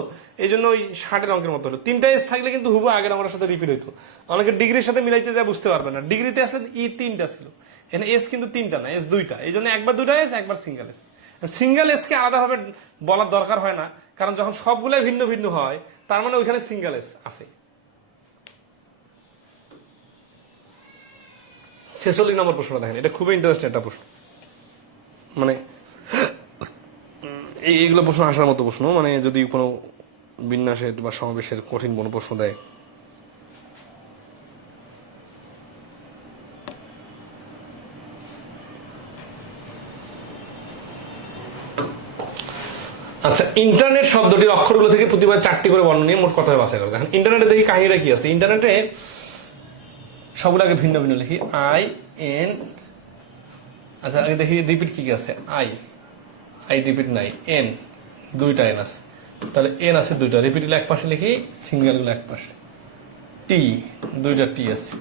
এই জন্য ওই 60-এর অঙ্কের মতো হলো। 3টা এস থাকলে কিন্তু হুবহু আগের অঙ্কের সাথে রিপিট হইতো। অনেকে ডিগ্রির সাথে মিলাইতে যা বুঝতে পারবে না, ডিগ্রিতে আসলে 3টা ছিল, এখানে এস কিন্তু 3টা না, এস 2টা। এই জন্য একবার 2টা এস একবার সিঙ্গেল এস। সিঙ্গেল এসকে আলাদাভাবে বলার দরকার হয় না, কারণ যখন সবগুলাই ভিন্ন ভিন্ন হয় তার মানে ওইখানে সিঙ্গেল এস আছে। 46 নম্বর প্রশ্নটা দেখেন, এটা খুবই ইন্টারেস্টিং একটা প্রশ্ন, মানে এইগুলো প্রশ্ন আসার মতো প্রশ্ন, মানে যদি কোনো বিন্যাসের বা সমাবেশের কঠিন কোনো প্রশ্ন দেয়। আচ্ছা, ইন্টারনেট শব্দটির অক্ষরগুলো থেকে প্রতিবার 4টি করে বর্ণ নিয়ে মোট কত বাছাই করে। দেখেন ইন্টারনেটে দেখি কাহিনীটা কি আছে। ইন্টারনেটে সবগুলো আগে ভিন্ন ভিন্ন লিখি, আই এন। আচ্ছা আগে দেখি রিপিট কি কি আছে, আই রিপিট নাই, এন 2টা এন আছে, তাহলে এন আছে 2টা, রিপিট গুলো এক পাশে লিখি, সিঙ্গেল গুলো এক পাশে। টি 2টা টি আছে,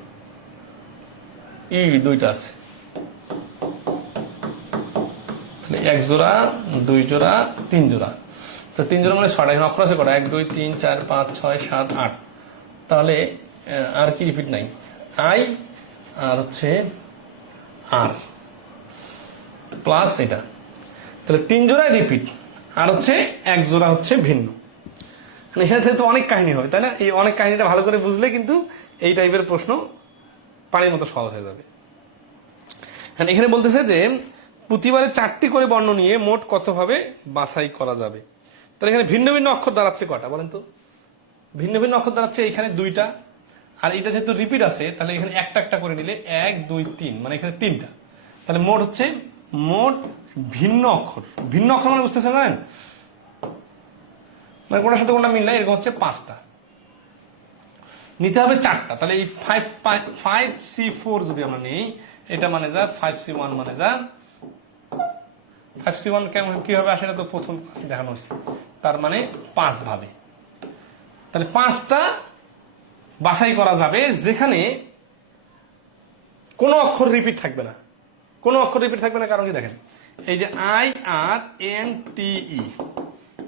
ই 2টা আছে, তাহলে 1 জোড়া 2 জোড়া 3 জোড়া, তো 3 জোড়া মানে 6টা। এখানে অক্ষর আছে কটা, 1 2 3 4 5 6 7 8, তাহলে আর কি রিপিট নাই, আই আর হচ্ছে আর প্লাস এটা, তাহলে 3 জোড়ায় রিপিট আর হচ্ছে 1 জোড়া হচ্ছে ভিন্ন। এখানে তো অনেক কাহিনী হবে, তাই না। এই অনেক কাহিনীটা ভালো করে বুঝলে কিন্তু এই টাইপের প্রশ্ন পানির মতো সহজ হয়ে যাবে। এখানে বলতেছে যে প্রতিবারে 4টি করে বর্ণ নিয়ে মোট কত ভাবে বাছাই করা যাবে। তাহলে এখানে ভিন্ন ভিন্ন অক্ষর দাঁড়াচ্ছে কটা বলেন তো, ভিন্ন ভিন্ন অক্ষর দাঁড়াচ্ছে এখানে 2টা, আর এটা যেহেতু রিপিট আছে তাহলে এখানে একটা একটা করে নিলে 1 2 3, মানে এখানে 3টা, তাহলে মোট হচ্ছে মোট ভিন্ন অক্ষর। ভিন্ন অক্ষর মানে বুঝতেছেন না, মানে কোনটার সাথে কোনটা মিল নাই, এরকম হচ্ছে 5টা, নিতে হবে 4টা। তাহলে এই 5C4 যদি আমরা নিই, এটা মানে যা 5C1 মানে যা 5C1 কেমন কিভাবে আসে এটা তো প্রথম ক্লাসে দেখানো হয়েছে, তার মানে 5 ভাবে। তাহলে 5টা বাছাই করা যাবে যেখানে কোনো অক্ষর রিপিট থাকবে না, কোনো অক্ষর রিপিট থাকবে না। কারণ কি দেখেন, এই যে আই আর এন টি ই,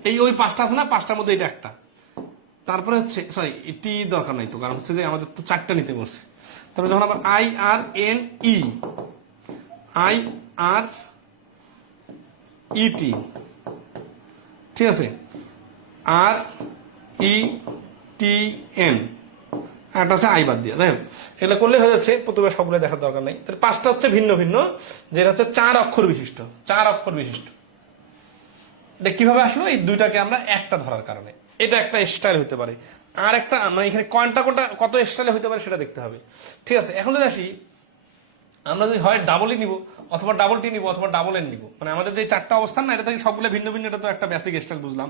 এই ওই 5টা আছে না, 5টার মধ্যে এটা একটা, তারপরে হচ্ছে সরি টি দরকার নাই তো, কারণ হচ্ছে যে আমাদের তো 4টা নিতে বলছে। তারপরে যখন আবার I R N E, I R E T, ঠিক আছে, আর ই টি এন, একটা আছে আই বাদ দিয়ে, যাই হোক এগুলো করলে হয়ে যাচ্ছে, প্রথমে সবগুলো দেখার দরকার নেই। তাহলে 5টা হচ্ছে ভিন্ন ভিন্ন, যেটা হচ্ছে 4 অক্ষর বিশিষ্ট, 4 অক্ষর বিশিষ্ট। এটা কিভাবে আসলো, এই 2টাকে আমরা একটা ধরার কারণে। এটা একটা স্টাইল হতে পারে, আর একটা মানে এখানে কোনটা কত স্টাইলে হতে পারে সেটা দেখতে হবে, ঠিক আছে। এখন যদি আসি, আমরা যদি হয় ডাবল ই নিব, অথবা ডাবল টি নিব, অথবা ডাবল এন নিব, মানে আমাদের যে 4টা অবস্থান না, এটা থেকে সবগুলো ভিন্ন ভিন্ন, এটা তো একটা বেসিক স্টাইল বুঝলাম।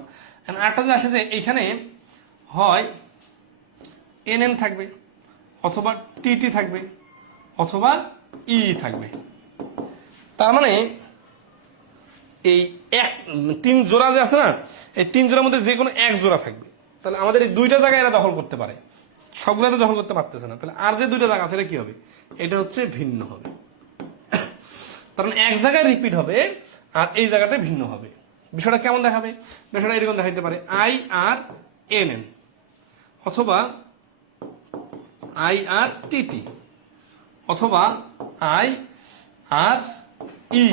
আরেকটা যদি আসে যে এইখানে হয় এন এন থাকবে, অথবা টি থাকবে, অথবা ই থাকবে, তার মানে এই 3 জোড়া যে আছে না, এই 3 জোড়ার মধ্যে যে কোনো 1 জোড়া থাকবে। তাহলে আমাদের এই 2টা জায়গায় এরা দখল করতে পারে, সবগুলো তো দখল করতে পারতেছে না। তাহলে আর যে 2টা জায়গা আছে এটা কি হবে, এটা হচ্ছে ভিন্ন হবে। তার মানে এক জায়গায় রিপিট হবে আর এই জায়গাটা ভিন্ন হবে। বিষয়টা কেমন দেখাবে, বিষয়টা এরকম দেখাইতে পারে, আই আর এন এন, অথবা আই আর টি, অথবা আই আর ই।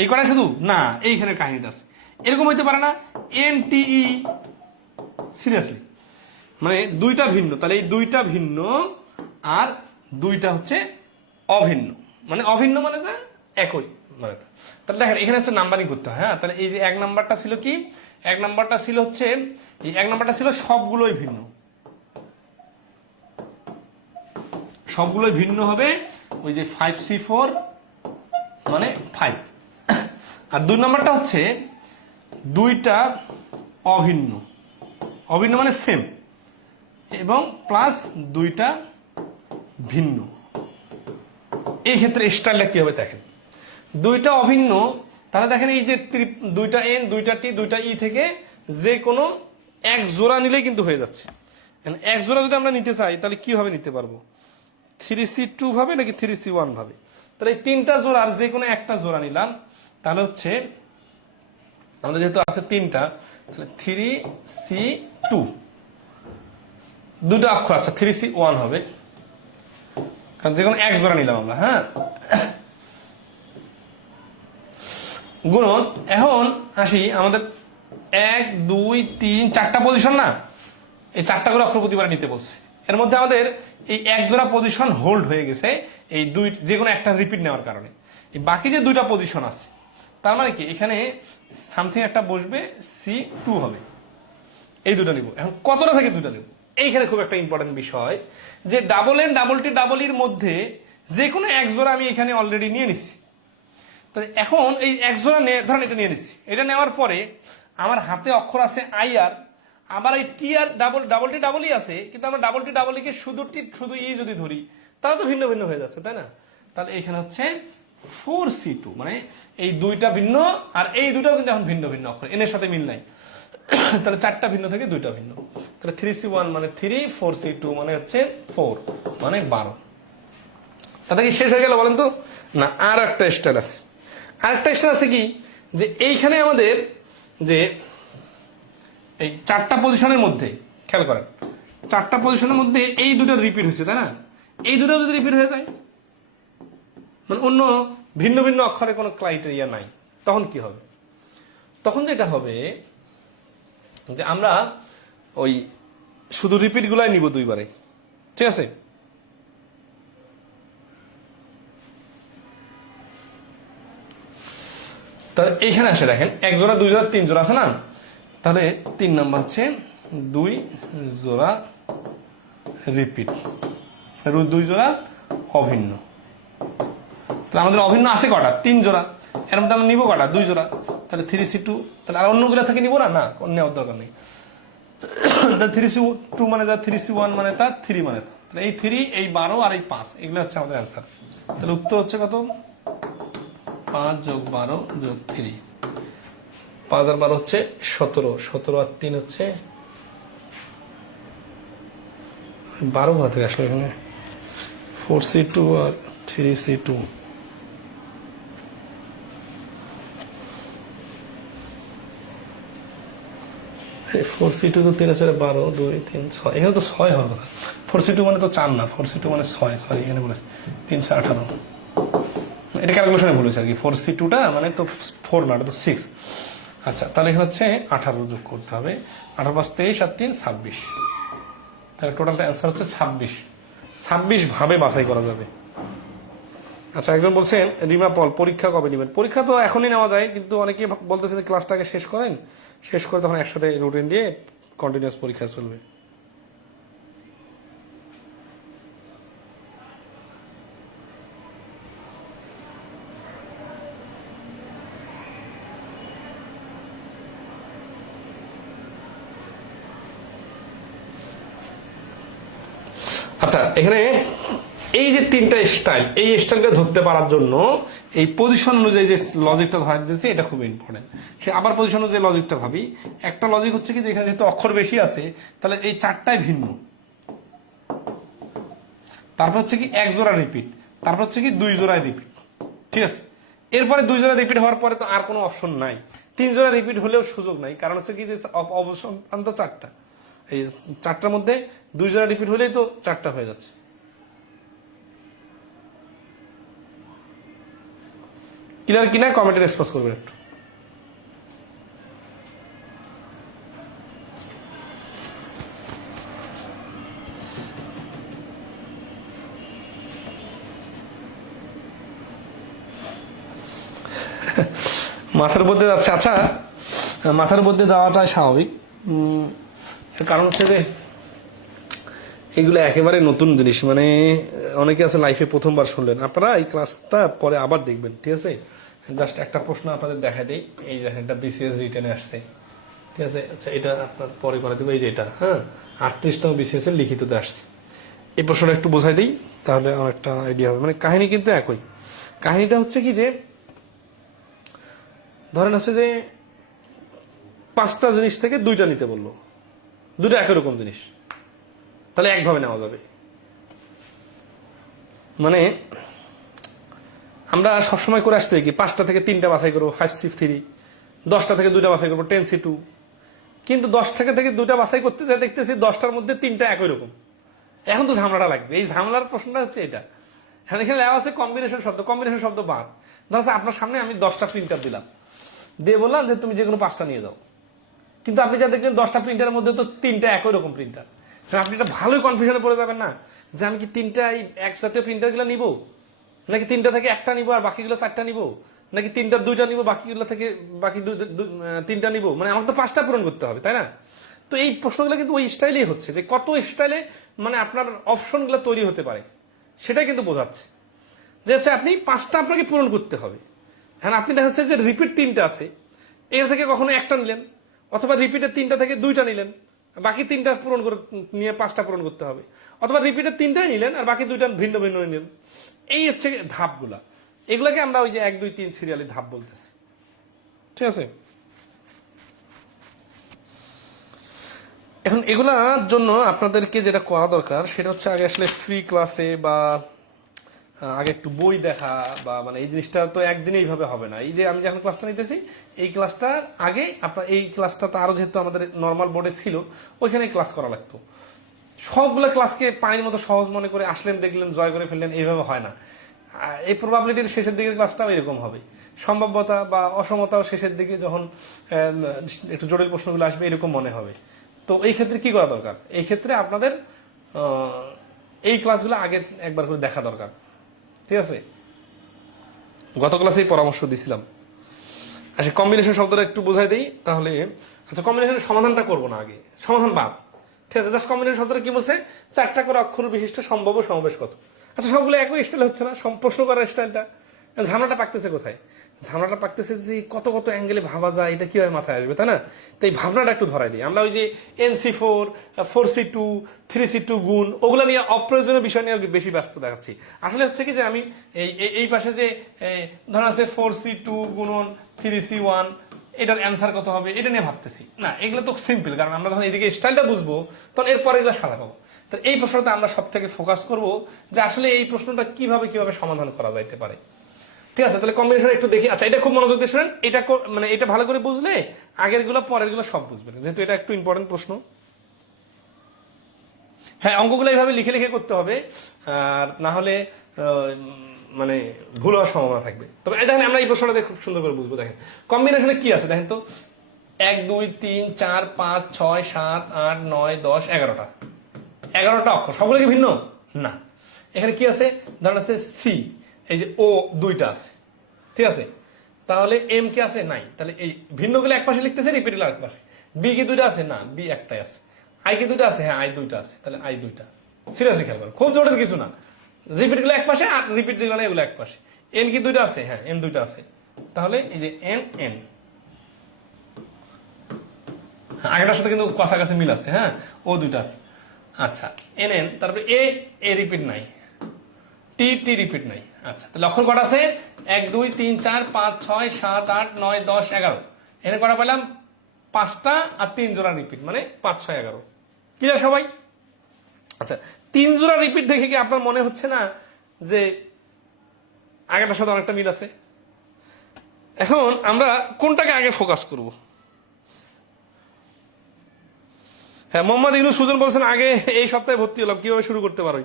এই কটা শুধু না, এইখানে কাহিনীটা আছে, এরকম হইতে পারে না, এন টি ই। সিরিয়াসলি মানে 2টা ভিন্ন, তাহলে এই 2টা ভিন্ন আর 2টা হচ্ছে অভিন্ন, মানে অভিন্ন মানে যা একই মানে। তাহলে দেখেন এখানে হচ্ছে নাম্বারিং করতে হয়। হ্যাঁ, তাহলে এই যে 1 নাম্বারটা ছিল কি, 1 নাম্বারটা ছিল হচ্ছে এই 1 নাম্বারটা ছিল সবগুলোই ভিন্ন, সবগুলোই ভিন্ন হবে, ওই যে 5C4 মানে 5। আর 2 নম্বরটা হচ্ছে দুইটা অভিন্ন, অভিন্ন মানে সেম, এবং প্লাস দুইটা ভিন্ন। এই ক্ষেত্রে স্টাইলটা কি হবে দেখেন, দুইটা অভিন্ন, তাহলে দেখেন এই যে দুইটা এন, দুইটা টি, দুইটা ই থেকে যে কোনো এক জোড়া নিলেই কিন্তু হয়ে যাচ্ছে। এক জোড়া যদি আমরা নিতে চাই তাহলে কিভাবে নিতে পারবো, 3C2 ভাবে নাকি 3C1 ভাবে? তাহলে এই তিনটা জোড়ার যে কোনো একটা জোড়া নিলাম, তাহলে হচ্ছে আমাদের যেহেতু আছে তিনটা, তাহলে 3C2 দুটো অক্ষর, আচ্ছা 3C1 হবে, কারণ যে কোনো এক জোড়া নিলাম আমরা। হ্যাঁ, গুণন। এখন আসি আমাদের 1 2 3 4টা পজিশন না, এই 4টা করে অক্ষর প্রতিবার নিতে বলছে। এর মধ্যে আমাদের এই এক জোড়া পজিশন হোল্ড হয়ে গেছে এই দুই, যে কোনো একটা রিপিট নেওয়ার কারণে। এই বাকি যে দুইটা পজিশন আছে, তার মানে কি এখানে সামথিং একটা বসবে, C2 হবে, এই দুটো নিব। এখন কতটা থেকে দুটো নিব, এইখানে খুব একটা ইম্পর্টেন্ট বিষয়, যে double N double T double ইর মধ্যে যে কোনো এক জোড়া আমি এখানে অলরেডি নিয়ে নিচ্ছি। তাই এখন এই এক জোড়া ধরেন এটা নিয়ে নিচ্ছি, এটা নেওয়ার পরে আমার হাতে অক্ষর আছে আই আর, আবার এই টি আর ডাবল টি ডাবল ই আছে, কিন্তু আমরা ডাবল টি ডাবল কে শুধু টি শুধু ই যদি ধরি তাহলে তো ভিন্ন ভিন্ন হয়ে যাচ্ছে, তাই না? তাহলে এইখানে হচ্ছে 4C2, মানে এই দুইটা ভিন্ন, আর এই দুটাও কিন্তু এখন ভিন্ন ভিন্ন অক্ষর, এনের সাথে মিল নাই। তাহলে 4টা ভিন্ন থেকে 2টা ভিন্ন, তাহলে 3C1 মানে 3, 4C2 মানে হচ্ছে 4, মানে 12। তাতে কি শেষ হয়ে গেল বলেন তো? না, আর একটা স্টাইল আছে। আরেকটা স্টাইল আছে কি, যে এইখানে আমাদের যে এই 4টা পজিশনের মধ্যে, খেয়াল করেন 4টা পজিশনের মধ্যে এই দুটো রিপিট হয়েছে, তাই না? এই দুটো যদি রিপিট হয়ে যায়, মানে অন্য ভিন্ন ভিন্ন অক্ষরে কোনো ক্রাইটেরিয়া নাই, তখন কি হবে? তখন যেটা হবে যে আমরা ওই শুধু রিপিট গুলাই নিব দুইবারে, ঠিক আছে? তাহলে এইখানে আসে দেখেন 1 জোড়া 2 জোড়া 3 জোড়া আছে না, তাহলে 3 নাম্বার হচ্ছে 2 জোড়া রিপিট, 2 জোড়া অভিন্ন। তাহলে আমাদের অভিন্ন আছে কটা? 3 জোড়া। এর মধ্যে আমরা নিব কটা? 2 জোড়া। তাহলে 3C2, তাহলে আর অন্যগুলো থেকে নিব না, না নেওয়ার দরকার নেই। তাহলে 3C2 মানে যা, 3C1 মানে তা, 3 মানে তা, তাহলে এই 3, এই 12 আর এই 5, এগুলো হচ্ছে আমাদের অ্যান্সার। তাহলে উত্তর হচ্ছে কত? 5 + 12 + 3, 5 আর 12 হচ্ছে 17, 17 আর 3 হচ্ছে 12 কোথা থেকে আসলে এখানে? 4C2 আর 3C2, 4C2 তো 3 আছে 12, 2 3 6, এখানে তো 6 হওয়ার কথা। 4C2 মানে তো 4 না, 4C2 মানে 6, সরি এখানে বলেছে 3 6 18, এটা ক্যালকুলেশনে ভুল হয়েছে আর কি। 4C2টা মানে তো 4 না, এটা তো 6। আচ্ছা, তাহলে এখানে হচ্ছে 18 যোগ করতে হবে, 18 5 23 আর 3 26, তাহলে টোটালটা অ্যান্সার হচ্ছে 26। 26 ভাবে বাছাই করা যাবে। আচ্ছা, একজন বলছেন রিমা পল, পরীক্ষা কবে নেবেন? পরীক্ষা তো এখনই নেওয়া যায়, কিন্তু অনেকে বলতেছে যে ক্লাসটাকে শেষ করেন, শেষ করে তখন একসাথে রুটিন দিয়ে কন্টিনিউয়াস পরীক্ষা চলবে। আচ্ছা, এখানে এই যে 3টা স্টাইল, এই স্টাইলটা ধরতে পারার জন্য এই পজিশন অনুযায়ী যে লজিকটা ধরা দিতেছি, এটা খুব ইম্পর্টেন্ট। সে আবার পজিশন অনুযায়ী লজিকটা ভাবি। একটা লজিক হচ্ছে কি, যেখানে যেহেতু অক্ষর বেশি আছে, তাহলে এই 4টাই ভিন্ন। তারপর হচ্ছে কি 1 জোড়া রিপিট, তারপর হচ্ছে কি 2 জোড়ায় রিপিট, ঠিক আছে? এরপরে 2 জোড়া রিপিট হওয়ার পরে তো আর কোনো অপশন নাই, 3 জোড়া রিপিট হলেও সুযোগ নাই, কারণ হচ্ছে কি যে অবস্থান তো 4টা, এই 4টার মধ্যে 2 জোড়া রিপিট হলেই তো 4টা হয়ে যাচ্ছে। ক্লিয়ার কিনা কমেন্টে রেসপন্স করবেন একটু। মাথার মধ্যে যাচ্ছে। আচ্ছা, মাথার মধ্যে যাওয়াটাই স্বাভাবিক। এর কারণ হচ্ছে যে এগুলো একেবারে নতুন জিনিস, মানে অনেকে আছে লাইফে প্রথমবার শুনলেন, আপনারা এই ক্লাসটা পরে আবার দেখবেন, ঠিক আছে? জাস্ট একটা প্রশ্ন আপনাদের দেখা দেই, এই দেখেন এটা বিসিএস রিটেনে আসছে, ঠিক আছে? আচ্ছা এটা আপনার পরে করে দেবো, এই যে এটা, হ্যাঁ 38তম বিসিএস এর লিখিততে আসছে। এই প্রশ্নটা একটু বোঝাই দিই, তাহলে অনেকটা আইডিয়া হবে। মানে কাহিনী কিন্তু একই। কাহিনীটা হচ্ছে কি যে, ধরেন আছে যে 5টা জিনিস থেকে 2টা নিতে বললো, 2টা একই রকম জিনিস, তাহলে একভাবে নেওয়া যাবে। মানে আমরা সবসময় করে আসতে কি 5টা থেকে 3টা বাছাই করবো 5C3, 10টা থেকে 2টা বাছাই করবো 10C2, কিন্তু 10 থেকে 2টা বাছাই করতে যা দেখতেছি 10টার মধ্যে 3টা একই রকম। এখন তো ঝামেলাটা লাগবে, এই ঝামেলার প্রশ্নটা হচ্ছে এটা। এখন এখানে লেখা আছে কম্বিনেশন শব্দ, কম্বিনেশন শব্দ বাদ। ধরো আপনার সামনে আমি 10টা প্রিন্টার দিলাম, দিয়ে বললাম যে তুমি যে কোনো 5টা নিয়ে যাও, কিন্তু আপনি যা দেখলেন 10টা প্রিন্টারের মধ্যে তো 3টা একই রকম প্রিন্টার। আপনি এটা ভালোই কনফিউশনে পড়ে যাবেন না, যে আমি কি 3টা একসাথে প্রিন্টারগুলো নিব, নাকি 3টা থেকে একটা নিব আর বাকিগুলো 4টা নিব, নাকি 3টার 2টা নিব বাকিগুলো থেকে বাকি 3টা নিব। মানে আমার তো 5টা পূরণ করতে হবে, তাই না? তো এই প্রশ্নগুলো কিন্তু ওই স্টাইলেই হচ্ছে, যে কত স্টাইলে মানে আপনার অপশনগুলো তৈরি হতে পারে সেটাই কিন্তু বোঝাচ্ছে, যে হচ্ছে আপনি 5টা আপনাকে পূরণ করতে হবে। হ্যাঁ, আপনি দেখা যাচ্ছে যে রিপিট 3টা আছে, এর থেকে কখনো একটা নিলেন, অথবা রিপিটের 3টা থেকে 2টা নিলেন, বাকি 3টা পূরণ করে নিয়ে 5টা পূরণ করতে হবে, অথবা রিপিটের 3টাই নিলেন আর বাকি 2টা ভিন্ন ভিন্ন নিলেন। এই হচ্ছে ধাপগুলা, এগুলাকে আমরা ওই যে 1 2 3 সিরিয়ালি ধাপ বলতেছি, ঠিক আছে? এখন এগুলার জন্য আপনাদেরকে যেটা করা দরকার সেটা হচ্ছে আগে আসলে ফ্রি ক্লাসে বা আগে একটু বই দেখা, বা মানে এই জিনিসটা তো একদিনে এইভাবে হবে না। এই যে আমি যখন ক্লাসটা নিতেছি, এই ক্লাসটার আগে আপনার এই ক্লাসটা তো আরো যেহেতু আমাদের নর্মাল বোর্ডে ছিল, ওইখানে ক্লাস করা লাগতো। সবগুলো ক্লাসকে পানির মতো সহজ মনে করে আসলেন, দেখলেন, জয় করে ফেললেন, এইভাবে হয় না। এই প্রবাবিলিটির শেষের দিকের ক্লাসটাও এরকম হবে, সম্ভাব্যতা বা অসমতাও শেষের দিকে যখন একটু জটিল প্রশ্নগুলো আসবে এরকম মনে হবে। তো এই ক্ষেত্রে কি করা দরকার? এই ক্ষেত্রে আপনাদের এই ক্লাসগুলো আগে একবার করে দেখা দরকার, ঠিক আছে? গত ক্লাসেই পরামর্শ দিছিলাম। আচ্ছা কম্বিনেশন শব্দটা একটু বোঝাই দিই তাহলে। আচ্ছা কম্বিনেশনের সমাধানটা করবো না, আগে সমাধান বাদ, ঠিক আছে? জাস্ট কম্বিনেশন শব্দটা কি বলছে, 4টা করে অক্ষর বিশিষ্ট সম্ভাব্য সমাবেশ কত। আচ্ছা সবগুলো একই স্টাইল হচ্ছে না, প্রশ্ন করার স্টাইলটা। ঝামেলাটা পাকতেছে কোথায়? ঝামেলাটা পাকতেছে যে কত কত অ্যাঙ্গেলে ভাবা যায়, এটা কিভাবে মাথায় আসবে, তাই না? তো এই ভাবনাটা একটু ধরাই দিই। আমরা ওই যে NC4 4C2 3C2 গুণ ওগুলো নিয়ে অপ্রয়োজনীয় বিষয় নিয়ে বেশি ব্যস্ত দেখাচ্ছি। আসলে হচ্ছে কি যে আমি এই পাশে যে ধরা আছে 4C2 গুণন 3C1, এটার অ্যান্সার কত হবে এটা নিয়ে ভাবতেছি না। এগুলো তো সিম্পল, কারণ আমরা যখন এইদিকে স্টাইলটা বুঝবো তখন এরপরে এগুলো সাদা পাবো। তো এই প্রশ্নটা আমরা সব থেকে ফোকাস করব, যে আসলে এই প্রশ্নটা কিভাবে কিভাবে সমাধান করা যাইতে পারে, ঠিক আছে? তাহলে কম্বিনেশন একটু দেখি। আচ্ছা এটা খুব মনোযোগ দিয়ে শুনেন, এটা মানে এটা ভালো করে বুঝলে আগের গুলো পরের গুলো সব বুঝবেন, যেহেতু এটা একটু ইম্পর্টেন্ট প্রশ্ন। হ্যাঁ অঙ্কগুলো এইভাবে লিখে লিখে করতে হবে, আর না হলে মানে ভুল হওয়ার সম্ভাবনা থাকবে। তবে দেখেন আমরা এই প্রশ্নটা খুব সুন্দর করে বুঝবো। দেখেন কম্বিনেশনে কি আছে দেখেন তো, 1 2 3 4 5 6 7 8 9 10 11টা 11টা অক্ষর, সবগুলো কি ভিন্ন না? এখানে কি আছে, ধরেন আছে সি, এই যে ও 2টা আছে, ঠিক আছে? তাহলে এম কি আছে? নাই। তাহলে এই ভিন্নগুলো এক পাশে লিখতেছে, রিপিটগুলো এক পাশে। বি কি 2টা আছে? না, বি একটাই আছে। আই কি 2টা আছে? হ্যাঁ আই 2টা আছে, তাহলে আই 2টা। সিরিয়াসলি খেয়াল করো, খুব জটিল কিছু না। রিপিটগুলো এক পাশে আর রিপিট যেগুলো এগুলো এক পাশে। এন কি 2টা আছে? হ্যাঁ এন 2টা আছে, তাহলে এই যে এন এন আগেটার সাথে কিন্তু কাছাকাছি মিল আছে, হ্যাঁ ও 2টা আছে। আচ্ছা এন এন, তারপরে এ এ রিপিট নাই, টি টি রিপিট নাই। আচ্ছা তাহলে অক্ষর কটা আছে? 1 2 3 4 5 6 7 8 9 10 11। এখানে কটা পেলাম? 5টা আর 3 জোড়া রিপিট, মানে 5 6 11। ক্লিয়ার সবাই? আচ্ছা 3 জোড়া রিপিট দেখে কি আপনার মনে হচ্ছে না যে আগেটার সাথে অনেকটা মিল আছে? এখন আমরা কোনটাকে আগে ফোকাস করব? হ্যাঁ মোহাম্মদ ইউনুস সুজন বলছেন আগে এই সপ্তাহে ভর্তি হলাম, কিভাবে শুরু করতে পারো?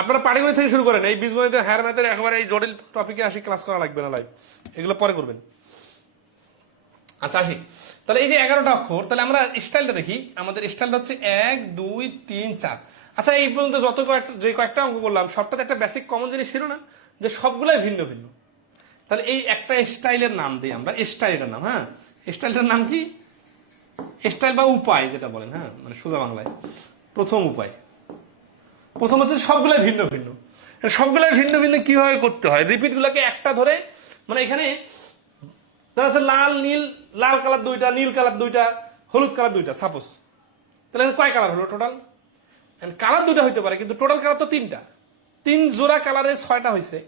আপনারা পাটিগণিত থেকে শুরু করেন, এই বীজগণিতের হায়ার ম্যাথের একেবারে এই জটিল টপিকে আসি ক্লাস করা লাগবে না, লাইভ এগুলো পরে করবেন। আচ্ছা আসি তাহলে এই যে 11টা অক্ষর, তাহলে আমরা স্টাইলটা দেখি। আমাদের স্টাইলটা হচ্ছে 1 2 3 4। আচ্ছা এই পর্যন্ত যে কয়েকটা অঙ্ক করলাম সবটাতে একটা বেসিক কমন জিনিস ছিল না, যে সবগুলাই ভিন্ন ভিন্ন। তাহলে এই একটা স্টাইলের নাম দিই আমরা, স্টাইলের নাম। হ্যাঁ স্টাইলটার নাম কি? স্টাইল বা উপায় যেটা বলেন, হ্যাঁ মানে সোজা বাংলায় প্রথম উপায়। প্রথম হচ্ছে সবগুলাই ভিন্ন ভিন্ন। সবগুলাই ভিন্ন ভিন্ন কিভাবে করতে হয়, রিপিট গুলাকে একটা ধরে, মানে এখানে ধরা আছে লাল নীল, লাল কালার দুইটা, নীল কালার দুইটা, হলুদ কালার দুইটা, সাপোজ। তাহলে কয় কালার হলো টোটাল? কালার দুইটা হইতে পারে, কিন্তু টোটাল কালার তো তিনটা। 3 জোড়া কালারে 6টা হয়েছে,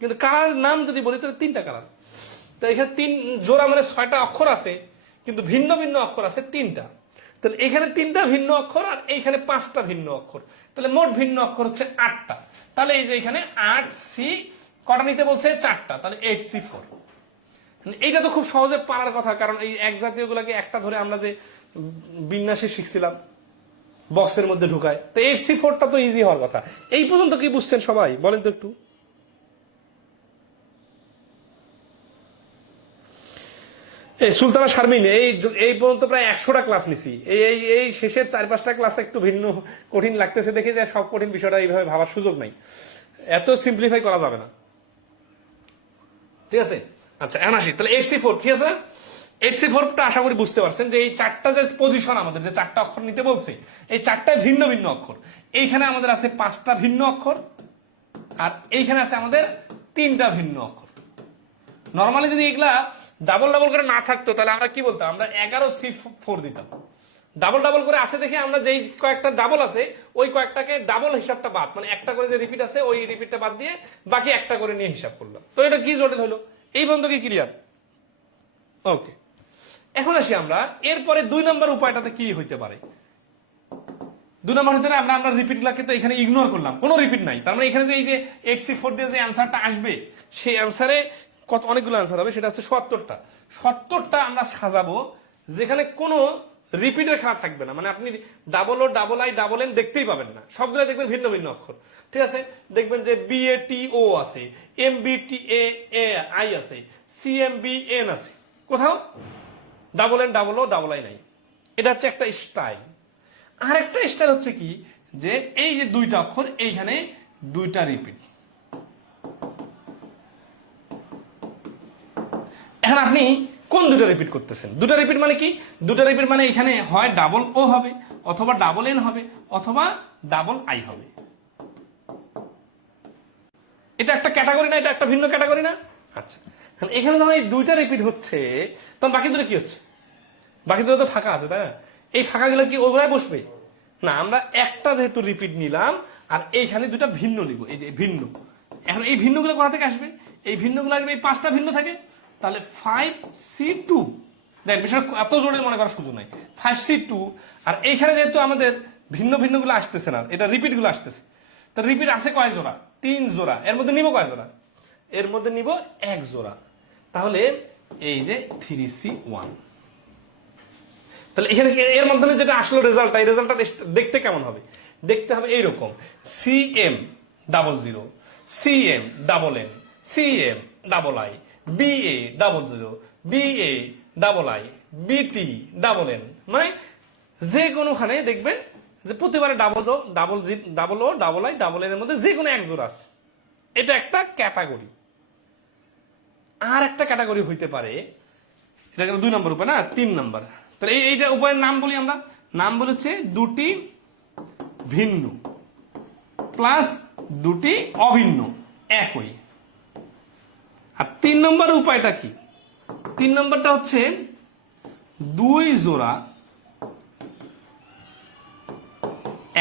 কিন্তু কালার নাম যদি বলি তাহলে 3টা কালার। তো এখানে 3 জোড়া মানে 6টা অক্ষর আছে, কিন্তু ভিন্ন ভিন্ন অক্ষর আছে 3টা। তাহলে এখানে 3টা ভিন্ন অক্ষর আর এইখানে 5টা ভিন্ন অক্ষর, তাহলে মোট ভিন্ন অক্ষর হচ্ছে 8টা। তাহলে এই যে এখানে 8C কটা নিতে বলছে? 4টা, তাহলে 8C4। এইটা তো খুব সহজে পারার কথা, কারণ এই এক জাতীয় গুলাকে একটা ধরে আমরা যে বিন্যাসে শিখছিলাম বক্সের মধ্যে ঢুকায়, তো 8C4টা তো ইজি হওয়ার কথা। এই পর্যন্ত কি বুঝছেন সবাই? বলেন তো একটু। এই সুলতানা শারমিন, এই পর্যন্ত প্রায় 100টা ক্লাস নিছি। এই শেষের 4-5টা ক্লাস একটু ভিন্ন কঠিন লাগতেছে দেখে, যে সব কঠিন বিষয়টা এইভাবে ভাবার সুযোগ নাই, এত সিম্পলিফাই করা যাবে না, ঠিক আছে? আচ্ছা এখন আসি, তাহলে 8C4, ঠিক আছে? 8C4টা আশা করি বুঝতে পারছেন, যে এই 4টা যে পজিশন আমাদের, যে 4টা অক্ষর নিতে বলছে, এই 4টায় ভিন্ন ভিন্ন অক্ষর। এইখানে আমাদের আছে 5টা ভিন্ন অক্ষর, আর এইখানে আছে আমাদের 3টা ভিন্ন অক্ষর। নর্মালি যদি এগুলা ডাবল ডাবল করে না থাকতো, তাহলে আমরা কি বলতাম? আমরা 11C4 দিতাম। ডাবল ডাবল করে আছে দেখে আমরা যেই কয়েকটা ডাবল আছে ওই কয়েকটাকে ডাবল হিসাবটা বাদ, মানে একটা করে যে রিপিট আছে ওই রিপিটটা বাদ দিয়ে বাকি একটা করে নিয়ে হিসাব করলাম। তো এটা কি জটিল হলো? এই পর্যন্ত কি ক্লিয়ার? ওকে, এখন আসি আমরা এরপরে 2 নম্বর উপায়টাতে কি হইতে পারে। 2 নম্বর হতে আমরা রিপিট গুলাকে তো এখানে ইগনোর করলাম, কোনো রিপিট নাই। তার মানে এখানে যে এই যে 8C4 দিয়ে যে অ্যান্সারটা আসবে, সেই অ্যান্সারে কত অনেকগুলো অ্যান্সার হবে, সেটা হচ্ছে 70টা। 70টা আমরা সাজাবো যেখানে কোনো রিপিটের খেলা থাকবে না, মানে আপনি double O double I double N দেখতেই পাবেন না, সবগুলো দেখবেন ভিন্ন ভিন্ন অক্ষর, ঠিক আছে? দেখবেন যে BATO আছে, MBTAI আছে, CMBN আছে, কোথাও double N double O double I নাই। এটা হচ্ছে একটা স্টাইল। আর একটা স্টাইল হচ্ছে কি, যে এই যে 2টা অক্ষর এইখানে 2টা রিপিট। এখন আপনি কোন 2টা রিপিট করতেছেন? 2টা রিপিট মানে কি? 2টা রিপিট মানে এখানে হয় ডাবল ও হবে, অথবা ডাবল এন হবে, অথবা ডাবল আই হবে। এটা একটা ক্যাটাগরি না? এটা একটা ভিন্ন ক্যাটাগরি না? আচ্ছা, এখানে যখন এই 2টা রিপিট হচ্ছে, তখন বাকি 2টা কি হচ্ছে? বাকি 2টা তো ফাঁকা আছে, তাই না? এই ফাঁকাগুলো কি ওগুলাই বসবে না? আমরা একটা যেহেতু রিপিট নিলাম, আর এইখানে 2টা ভিন্ন নিব, এই যে ভিন্ন। এখন এই ভিন্নগুলো কোথা থেকে আসবে? এই ভিন্নগুলো আসবে এই 5টা ভিন্ন থাকে, তাহলে 5C2। দেখ, বিষয় এত জোরে মনে করার সুযোগ নাই। 5C2, আর এইখানে যেহেতু আমাদের ভিন্ন ভিন্নগুলো আসতেছে না, এটা রিপিট গুলো আসতেছে, তা রিপিট আছে কয় জোড়া? 3 জোড়া। এর মধ্যে নিব কয় জোড়া? এর মধ্যে নিব 1 জোড়া। তাহলে এই যে 3C1। তাহলে এখানে এর মাধ্যমে যেটা আসলো রেজাল্ট, এই রেজাল্টটা দেখতে কেমন হবে? দেখতে হবে এইরকম: CM00, CM NN, CM I, BA 00, BA I, BT NN। মানে যে কোনোখানে দেখবেন যে প্রতিবারে double O double I double এর মধ্যে যে কোনো 1 জোড়া আছে। এটা একটা ক্যাটাগরি। আর একটা ক্যাটাগরি হইতে পারে, এটা 2 নম্বর উপায় না, 3 নম্বর। তাহলে এইটা উপায়ের নাম বলি আমরা, নাম বলে হচ্ছে 2টি ভিন্ন প্লাস 2টি অভিন্ন একই। আর 3 নম্বর উপায়টা কি? 3 নম্বরটা হচ্ছে 2 জোড়া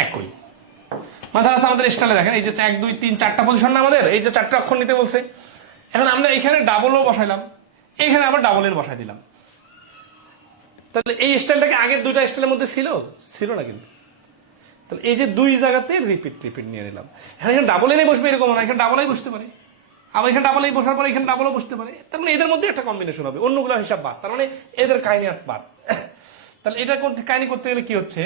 একই। মানে ধরা আছে আমাদের স্টাইলে দেখেন, এই যে 1 2 3 4টা পজিশন না আমাদের, এই যে 4টা অক্ষর নিতে বলছে। এখন আমরা এখানে ডাবল ও বসাইলাম, এইখানে আবার ডাবল এন বসাই দিলাম। তাহলে এই স্টাইলটাকে আগের 2টা স্টাইলের মধ্যে ছিল না কিন্তু। তাহলে এই যে 2 জায়গাতে রিপিট নিয়ে নিলাম। এখানে ডাবল এনে বসবে এরকম না, এখানে ডাবল আই বসতে পারে, আবার এখানে ডাবল আই বসার পরে এখানে ডাবলও বসতে পারে। তার মানে এদের মধ্যে একটা কম্বিনেশন হবে, অন্যগুলো হিসাব বাদ। তার মানে এদের কাহিনী আর বাদ। তাহলে এটা কাহিনী করতে গেলে কি হচ্ছে,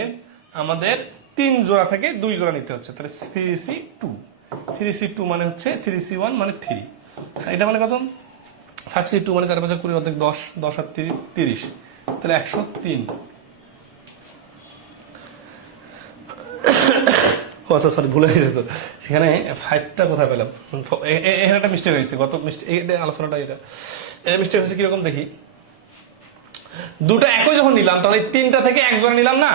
আমাদের 3 জোড়া থেকে 2 জোড়া নিতে হচ্ছে। তাহলে 3C2 মানে হচ্ছে 3C1 মানে 3, এটা মানে কত? 5C2 মানে 4 5 20 অর্ধেক 10, 10 আর 30, তাহলে 103। ও আচ্ছা, সরি, ভুলে গেছে তো। এখানে 5টা কোথায় পেলাম? এখানে একটা মিস্টেক হয়েছে, গত আলোচনাটা এটা মিস্টেক হয়েছে। কিরকম দেখি, 2টা একই যখন নিলাম, তাহলে 3টা থেকে 1 জোড়া নিলাম না,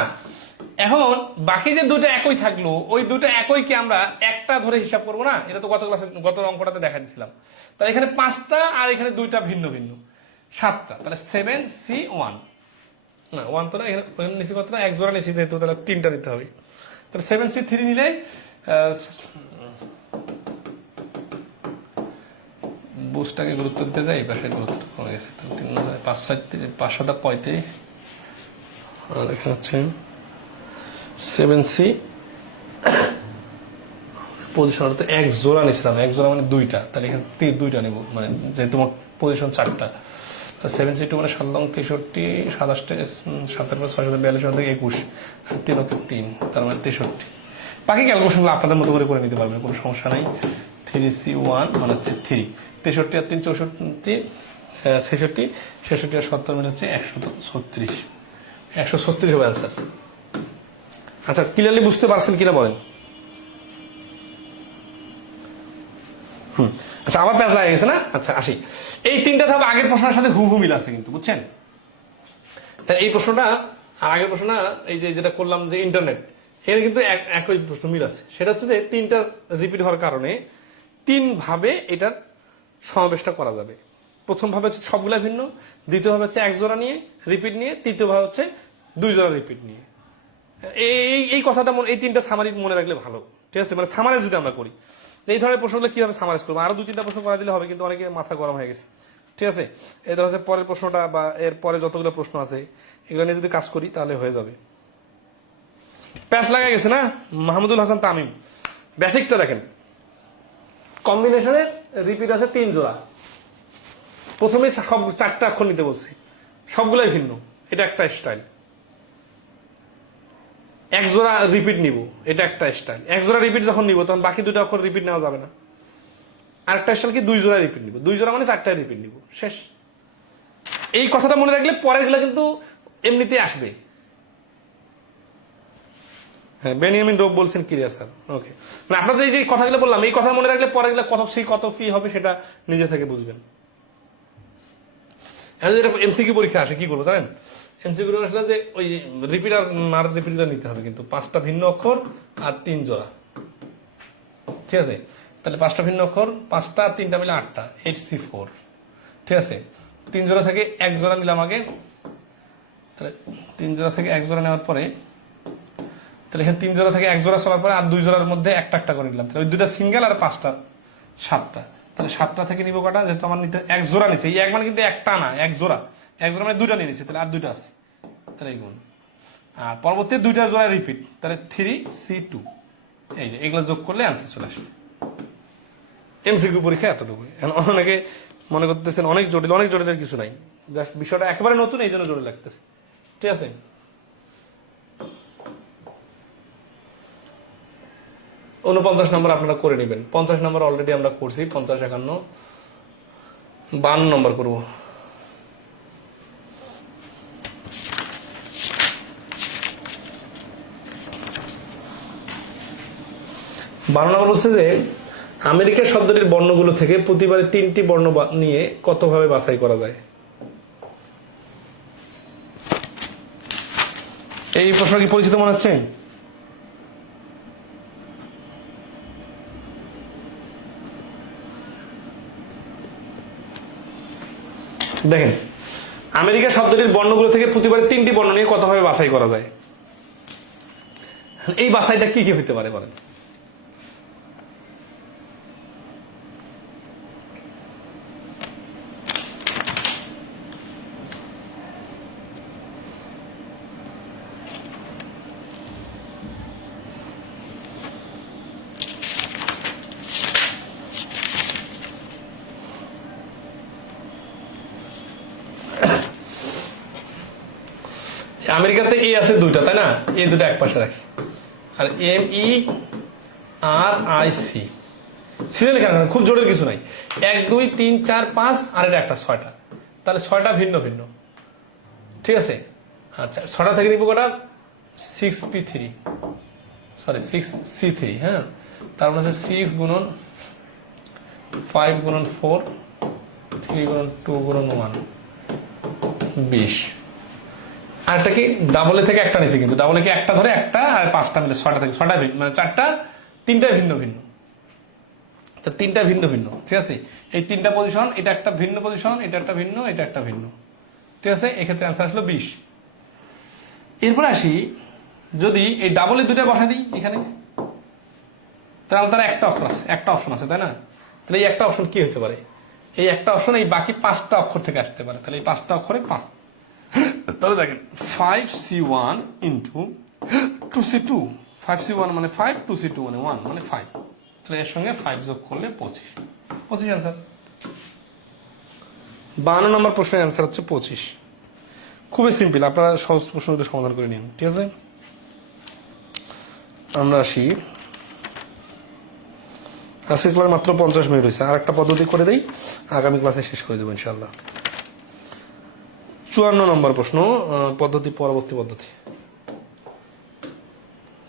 এখন বাকি যে দুটো একই থাকলো, ওই দুটো একইকে আমরা একটা ধরে হিসাব করবো না? এটা তো গত ক্লাসে গত অঙ্কটাতে দেখা দিয়েছিলাম। তাহলে এখানে 5টা আর এখানে 2টা ভিন্ন ভিন্ন, 7টা। তাহলে 7C1, না 1 তো না, এখানে নিচে কত না, এক জোড়া নিচে, যেহেতু তাহলে 3টা নিতে হবে। তাহলে 7C3 নিলে বুঝটাকে গুরুত্ব দিতে যাই, এই পাশে গুরুত্ব কমে গেছে। তাহলে 3 5 7 35, আর এখানে হচ্ছে 7C পজিশন, এক জোড়া নিয়েছিলাম, এক জোড়া মানে 2টা, তাহলে এখানে 2টা নেবো, মানে যেহেতু মোট পজিশন 4টা। তা 7C2 মানে 7 লং 63, 27 7 6 42 21, 3 3, তার মানে 63। বাকি ক্যালকুলেশনগুলো আপনাদের মতো করে নিতে পারবেন, কোনো সমস্যা নাই। 3C1 মানে হচ্ছে 3, 63 আর 3 64, 66, 66 আর 70 মানে হচ্ছে 136, 136 হবে অ্যান্সার। আচ্ছা, ক্লিয়ারলি বুঝতে পারছেন কিনা বলেন? আচ্ছা, আবার প্যাচ লাগে গেছে না? আচ্ছা, আসি। এই 3টা ধাপ আগের প্রশ্নের সাথে হুবহু মিল আছে কিন্তু, বুঝছেন? এই প্রশ্নটা আগের প্রশ্নটা, এই যে যেটা করলাম যে ইন্টারনেট, এর কিন্তু একই প্রশ্ন মিল আছে। সেটা হচ্ছে যে 3টা রিপিট হওয়ার কারণে 3 ভাবে এটার সমাবেশটা করা যাবে। প্রথম ভাবে হচ্ছে সবগুলা ভিন্ন, দ্বিতীয় ভাবে হচ্ছে এক জোড়া নিয়ে রিপিট নিয়ে, তৃতীয় ভাবে হচ্ছে 2 জোড়া রিপিট নিয়ে। এই কথাটা এই 3টা সামারি মনে রাখলে ভালো, ঠিক আছে? মানে সামারাইজ যদি আমরা করি, এই ধরনের প্রশ্নগুলো কিভাবে সামারাইজ করবো, আরো 2-3টা প্রশ্ন করা দিলে হবে, কিন্তু অনেকে মাথা গরম হয়ে গেছে, ঠিক আছে? এই ধর হচ্ছে পরের প্রশ্নটা বা এর পরে যতগুলো প্রশ্ন আছে, এগুলো নিয়ে যদি কাজ করি তাহলে হয়ে যাবে। প্যাচ লাগা গেছে না? মাহমুদুল হাসান তামিম, বেসিকটা দেখেন। কম্বিনেশনের রিপিট আছে 3 জোড়া। প্রথমে সব 4টা অক্ষর নিতে বলছে, সবগুলাই ভিন্ন, এটা একটা স্টাইল। এক জোড়া রিপিট নিব, এটা একটা স্টাইল। এক জোড়া রিপিট যখন নিব তখন বাকি 2টা অক্ষর রিপিট নেওয়া যাবে না। আরেকটা স্টাইল কি, 2 জোড়া রিপিট নিব, 2 জোড়া মানে 4টা রিপিট নিব, শেষ। এই কথাটা মনে রাখলে পরের গুলো কিন্তু এমনিতে আসবে। হ্যাঁ, বেনিয়ামিন রব বলছেন ক্লিয়ার স্যার, ওকে। মানে আপনাদের এই যে কথাগুলো বললাম, এই কথা মনে রাখলে পরের গুলো কত সি কত ফি হবে সেটা নিজে থেকে বুঝবেন। এমসিকিউ পরীক্ষা আসে, কি করবো জানেন? এমসিকিউ আসলে যে ওই রিপিট আর নার রিপিটটা নিতে হবে, কিন্তু 5টা ভিন্ন অক্ষর আর 3 জোড়া, ঠিক আছে? তাহলে 5টা ভিন্ন অক্ষর, 5টা আর 3টা মিলে 8টা, 8C4, ঠিক আছে? 3 জোড়া থেকে 1 জোড়া নিলাম আগে, তাহলে 3 জোড়া থেকে 1 জোড়া নেওয়ার পরে, তাহলে এখানে 3 জোড়া থেকে 1 জোড়া চলার পরে আর 2 জোড়ার মধ্যে একটা একটা করে নিলাম, তাহলে ওই 2টা সিঙ্গেল আর 5টা 7টা। তাহলে 7টা থেকে নিব কটা, যেহেতু আমার নিতে 1 জোড়া নিছে, এই 1 মানে কিন্তু একটা না, 1 জোড়া, 1 জোড়া মানে 2টা নিয়ে নিচ্ছে, তাহলে আর 2টা আছে, তাহলে এই গুণ। আর পরবর্তী 2টা জোড়া রিপিট, তাহলে 3C2, এই যে এগুলো যোগ করলে আনসার চলে আসবে। এমসিকিউ পরীক্ষা এতটুকু। অনেকে মনে করতেছেন অনেক জটিল, অনেক জটিলের কিছু নাই, জাস্ট বিষয়টা একেবারে নতুন, এই জন্য জটিল লাগতেছে, ঠিক আছে? 49 নম্বর আপনারা করে নেবেন, 50 নম্বর অলরেডি আমরা করছি, 50, 51, 52 নম্বর করবো। বারো নম্বর বলছে যে আমেরিকা শব্দটির বর্ণগুলো থেকে প্রতিবারে 3টি বর্ণ নিয়ে কতভাবে বাছাই করা যায়। এই প্রশ্ন কি পরিচিত মনে হচ্ছে? দেখেন, আমেরিকা শব্দটির বর্ণগুলো থেকে প্রতিবারে 3টি বর্ণ নিয়ে কতভাবে বাছাই করা যায়। এই বাছাইটা কি কি হইতে পারে বলেন? আমেরিকাতে এ আছে 2টা, তাই না? এই 2টা এক পাশে রাখি, আর MERIC সিরিয়াল কেন, খুব জটিল কিছু নাই। 1 2 3 4 5 আর এটা একটা 6টা, তাহলে 6টা ভিন্ন ভিন্ন, ঠিক আছে? আচ্ছা, 6টা থেকে নিব কটা, 6P3, সরি 6C3, হ্যাঁ। তার মানে হচ্ছে 6 গুণন 5 গুণন 4, 3 গুণন 2 গুণন 1, 20, আরেকটা কি ডাবল এ থেকে একটা নিছি, কিন্তু ডাবল এ কি একটা ধরে একটা আর পাঁচটা মিলে ছয়টা থেকে ছয়টা মানে চারটা, তিনটা ভিন্ন ভিন্ন, তো তিনটা ভিন্ন ভিন্ন, ঠিক আছে। এই তিনটা পজিশন, এটা একটা ভিন্ন পজিশন, এটা একটা ভিন্ন, এটা একটা ভিন্ন, ঠিক আছে। এক্ষেত্রে অ্যান্সার আসলো 20। এরপরে আসি, যদি এই ডাবল এ দুইটা বসা দিই এখানে, তাহলে তার একটা অপশন আছে তাই না। তাহলে এই একটা অপশন কি হতে পারে, এই একটা অপশন এই বাকি পাঁচটা অক্ষর থেকে আসতে পারে। তাহলে এই পাঁচটা অক্ষরে 5, তাহলে দেখেন 5C1 ইন্টু 2C2, 5C1 মানে 5, 2C2 মানে 1 মানে 5, তাহলে এর সঙ্গে 5 যোগ করলে 25 অ্যান্সার। 52 নম্বর প্রশ্নের অ্যান্সার হচ্ছে 25। খুবই সিম্পল, আপনারা সহজ প্রশ্নগুলো সমাধান করে নিন, ঠিক আছে। আমরা আসি, আজকের ক্লাস মাত্র 50 মিনিট হয়েছে, আর একটা পদ্ধতি করে দেই, আগামী ক্লাসে শেষ করে দেবো ইনশাল্লাহ। 54 নম্বর প্রশ্ন, পদ্ধতি পরবর্তী পদ্ধতি।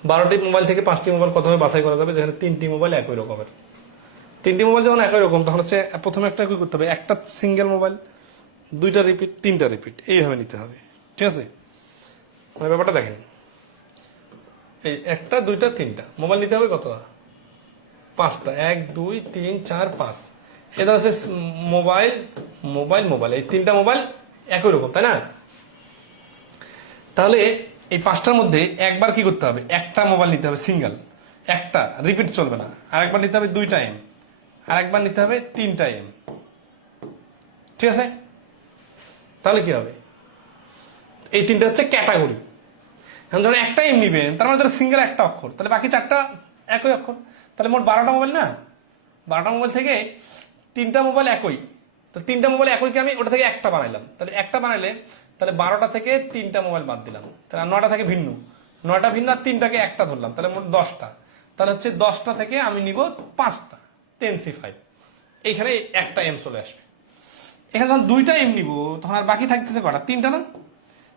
12টি মোবাইল থেকে 5টি মোবাইল কতভাবে বাছাই করা যাবে, যেখানে 3টি মোবাইল একই রকমের। 3টি মোবাইল যখন একই রকম, তখন হচ্ছে প্রথমে একটা কি করতে হবে, একটা সিঙ্গেল মোবাইল, 2টা রিপিট, 3টা রিপিট, এইভাবে নিতে হবে, ঠিক আছে। মানে ব্যাপারটা দেখেন, এই একটা, 2টা, 3টা মোবাইল নিতে হবে, কতটা, 5টা, 1 2 3 4 5। এটা হচ্ছে মোবাইল মোবাইল মোবাইল, এই 3টা মোবাইল একই রকম তাই না। তাহলে এই 5টার মধ্যে একবার কি করতে হবে, একটা মোবাইল নিতে হবে সিঙ্গেল, একটা রিপিট চলবে না, আরেকবার নিতে হবে 2টা এম, আরেকবার নিতে হবে 3টা এম, ঠিক আছে। তাহলে কি হবে, এই 3টা হচ্ছে ক্যাটাগরি। এখন যখন একটা এম নিবেন, তার মানে সিঙ্গেল একটা অক্ষর, তাহলে বাকি 4টা একই অক্ষর, তাহলে মোট 12টা মোবাইল না। 12টা মোবাইল থেকে 3টা মোবাইল একই, তো 3টা মোবাইল একইকে আমি ওটা থেকে একটা বানাইলাম, তাহলে একটা বানাইলে তাহলে 12টা থেকে 3টা মোবাইল বাদ দিলাম, তাহলে 9টা থেকে ভিন্ন, 9টা ভিন্ন, আর 3টাকে একটা ধরলাম, তাহলে মোট 10টা। তাহলে হচ্ছে 10টা থেকে আমি নিব 5টা, 10C5, এইখানে একটা এম চলে আসবে। এখানে যখন 2টা এম নিব, তখন আর বাকি থাকতেছে কটা, 3টা না।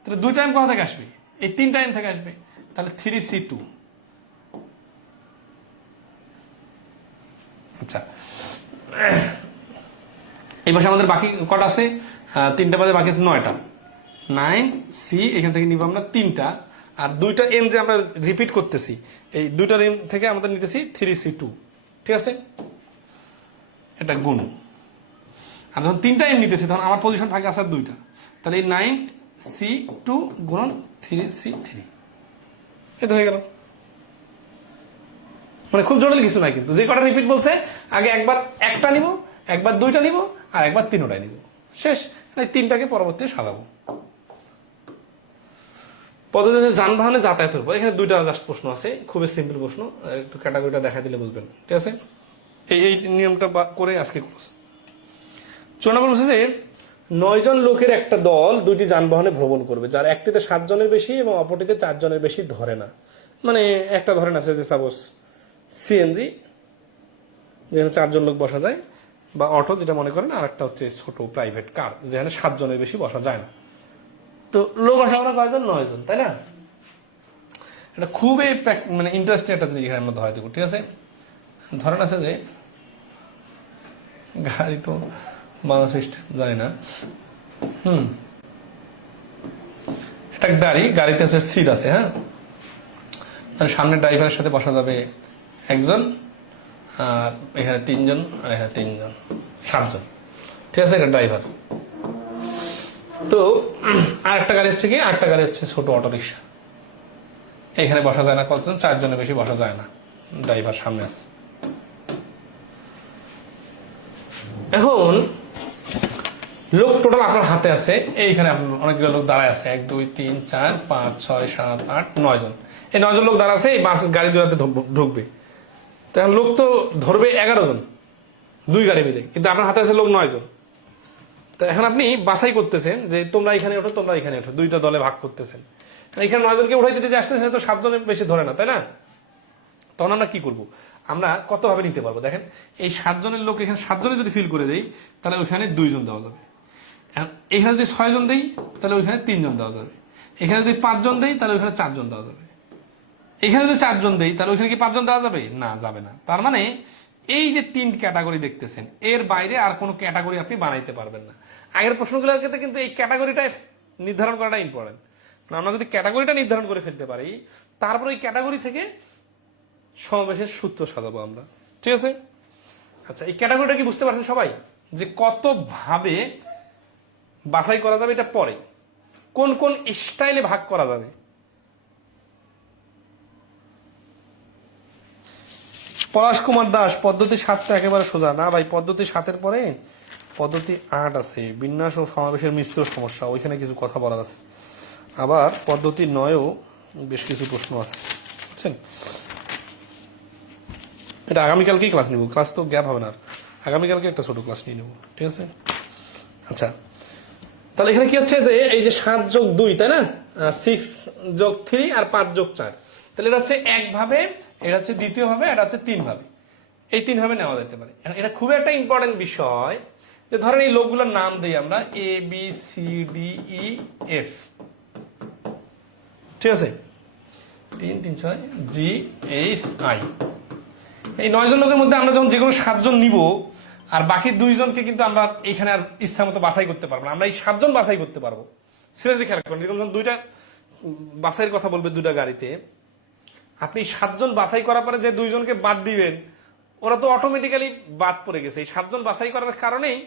তাহলে 2টা এম কোথা থেকে আসবে, এই 3টা এম থেকে আসবে, তাহলে 3C2। আচ্ছা, এই পাশে আমাদের বাকি কটা আছে, 3টা বাদে বাকি আছে 9টা, 9C, এখান থেকে নিব আমরা 3টা, আর 2টা এম যে আমরা রিপিট করতেছি, এই 2টা এম থেকে আমাদের নিতেছি 3C2, ঠিক আছে। এটা গুণ, আর যখন 3টা এম নিতেছি, তখন আমার পজিশন থাকে আছে 2টা, তাহলে এই 9C2 গুণন 3C3, এটা হয়ে গেল। মানে খুব জটিল কিছু নাই, কিন্তু যে কটা রিপিট বলছে, আগে একবার একটা নিব, একবার 2টা নিব, আর একবার 3টাই নিব, শেষ। 3টাকে পরবর্তী সাজাবো। পদ্ধতি যানবাহনে যাতায়াতের উপর, এখানে 2টা জাস্ট প্রশ্ন আছে, খুবই সিম্পল প্রশ্ন, একটু ক্যাটাগরিটা দেখা দিলে বুঝবেন, ঠিক আছে। এই নিয়মটা করে আজকে ক্লোজ। 4 নম্বর বলছে যে 9 জন লোকের একটা দল 2টি যানবাহনে ভ্রমণ করবে, যার একটিতে 7 জনের বেশি এবং অপরটিতে 4 জনের বেশি ধরে না। মানে একটা ধরেন আছে যে সাপোজ সিএনজি, যেখানে 4 জন লোক বসা যায়, বা অটো যেটা মনে করেন, আর একটা হচ্ছে ছোট প্রাইভেট কার, যেখানে 7 জনের বেশি বসা যায় না। তো লোক আসা আমরা কয়জন, 9 জন, তাই না। এটা খুবই মানে ইন্টারেস্টিং একটা জিনিস এখানে আমরা ধরাই দেবো, ঠিক আছে। ধরেন আছে যে গাড়ি তো মানুষ সিস্টেম জানি না, এটা গাড়িতে হচ্ছে সিট আছে, হ্যাঁ, সামনে ড্রাইভারের সাথে বসা যাবে একজন, আর এখানে 3 জন, আর এখানে 3 জন, 7 জন, ঠিক আছে, এটা ড্রাইভার। তো আরেকটা গাড়ি হচ্ছে কি, আরেকটা গাড়ি হচ্ছে ছোট অটো রিক্সা, এখানে বসা যায় না কতজন, 4 জনের বেশি বসা যায় না, ড্রাইভার সামনে আছে। এখন লোক টোটাল আপনার হাতে আছে, এইখানে অনেকগুলো লোক দাঁড়ায় আছে, 1 2 3 4 5 6 7 8 9 জন, এই 9 জন লোক দাঁড়া আছে, এই বাস গাড়ি দুটাতে ঢুকবে। তখন লোক তো ধরবে 11 জন, 2 গাড়ি মিলে, কিন্তু আপনার হাতে আছে লোক 9 জন। তো এখন আপনি বাছাই করতেছেন যে তোমরা এখানে ওঠো, তোমরা এখানে ওঠো, 2টা দলে ভাগ করতেছেন। এখানে 9 জনকে উঠাই দিতে যে আসতেছে, তো 7 জনের বেশি ধরে না, তাই না। তখন আমরা কি করব, আমরা কত ভাবে নিতে পারবো, দেখেন এই 7 জনের লোক এখানে 7 জনে যদি ফিল করে দেই, তাহলে ওইখানে 2 জন দেওয়া যাবে। এখানে যদি 6 জন দেই, তাহলে ওইখানে 3 জন দেওয়া যাবে। এখানে যদি 5 জন দেই, তাহলে ওইখানে 4 জন দেওয়া যাবে। এখানে যদি 4 জন দেই, তাহলে ওইখানে কি 5 জন দেওয়া যাবে, না যাবে না। তার মানে এই যে 3 ক্যাটাগরি দেখতেছেন, এর বাইরে আর কোনো ক্যাটাগরি আপনি বানাইতে পারবেন না। আগের প্রশ্নগুলোর ক্ষেত্রে কিন্তু এই ক্যাটাগরিটা নির্ধারণ করাটা ইম্পর্টেন্ট। আমরা যদি ক্যাটাগরিটা নির্ধারণ করে ফেলতে পারি, তারপর ওই ক্যাটাগরি থেকে সমাবেশের সূত্র সাজাবো আমরা। ঠিক আছে? আচ্ছা, এই ক্যাটাগরিটা কি বুঝতে পারছেন সবাই, যে কত ভাবে বাছাই করা যাবে? এটা পরে কোন কোন স্টাইলে ভাগ করা যাবে। পলাশ কুমার দাস, পদ্ধতি 7 তো একেবারে সোজা না ভাই, পদ্ধতি 7-এর পরে পদ্ধতি 8 আছে, বিন্যাস ও সমাবেশের মিশ্র সমস্যা, ওইখানে কিছু কথা বলার আছে। আবার পদ্ধতি 9-ও বেশ কিছু প্রশ্ন আছে, বুঝছেন? এটা আগামীকালকেই ক্লাস নিব, ক্লাস তো গ্যাপ হবে না, আগামীকালকে একটা ছোট ক্লাস নিয়ে নেব। ঠিক আছে? আচ্ছা, তাহলে এখানে কি হচ্ছে যে এই যে 7 যোগ 2, তাই না, 6 যোগ 3 আর 5 যোগ 4, তাহলে এটা হচ্ছে একভাবে, এটা হচ্ছে দ্বিতীয় ভাবে, এটা হচ্ছে 3 ভাবে। এই 3 ভাবে নেওয়া যেতে পারে। এটা খুব একটা ইম্পর্টেন্ট বিষয়, যে ধরেন এই লোকগুলোর নাম দিই আমরা A B C D E F. ঠিক আছে? 3 3 6 জি এইচ আই। এই 9 জন লোকের মধ্যে আমরা যখন যে কোনো 7 জন নিব, আর বাকি 2 জনকে কিন্তু আমরা এখানে আর ইচ্ছা মতো বাছাই করতে পারবো না, আমরা এই 7 জন বাছাই করতে পারবো। সিরিয়াসলি খেয়াল করুন, এরকম যখন 2টা বাছাইয়ের কথা বলবে 2টা গাড়িতে, আপনি 7 জন বাছাই করার পরে যে 2 জনকে বাদ দিবেন, ওরা তো অটোমেটিক্যালি বাদ পড়ে গেছে। এই 7 জন বাছাই করার কারণেই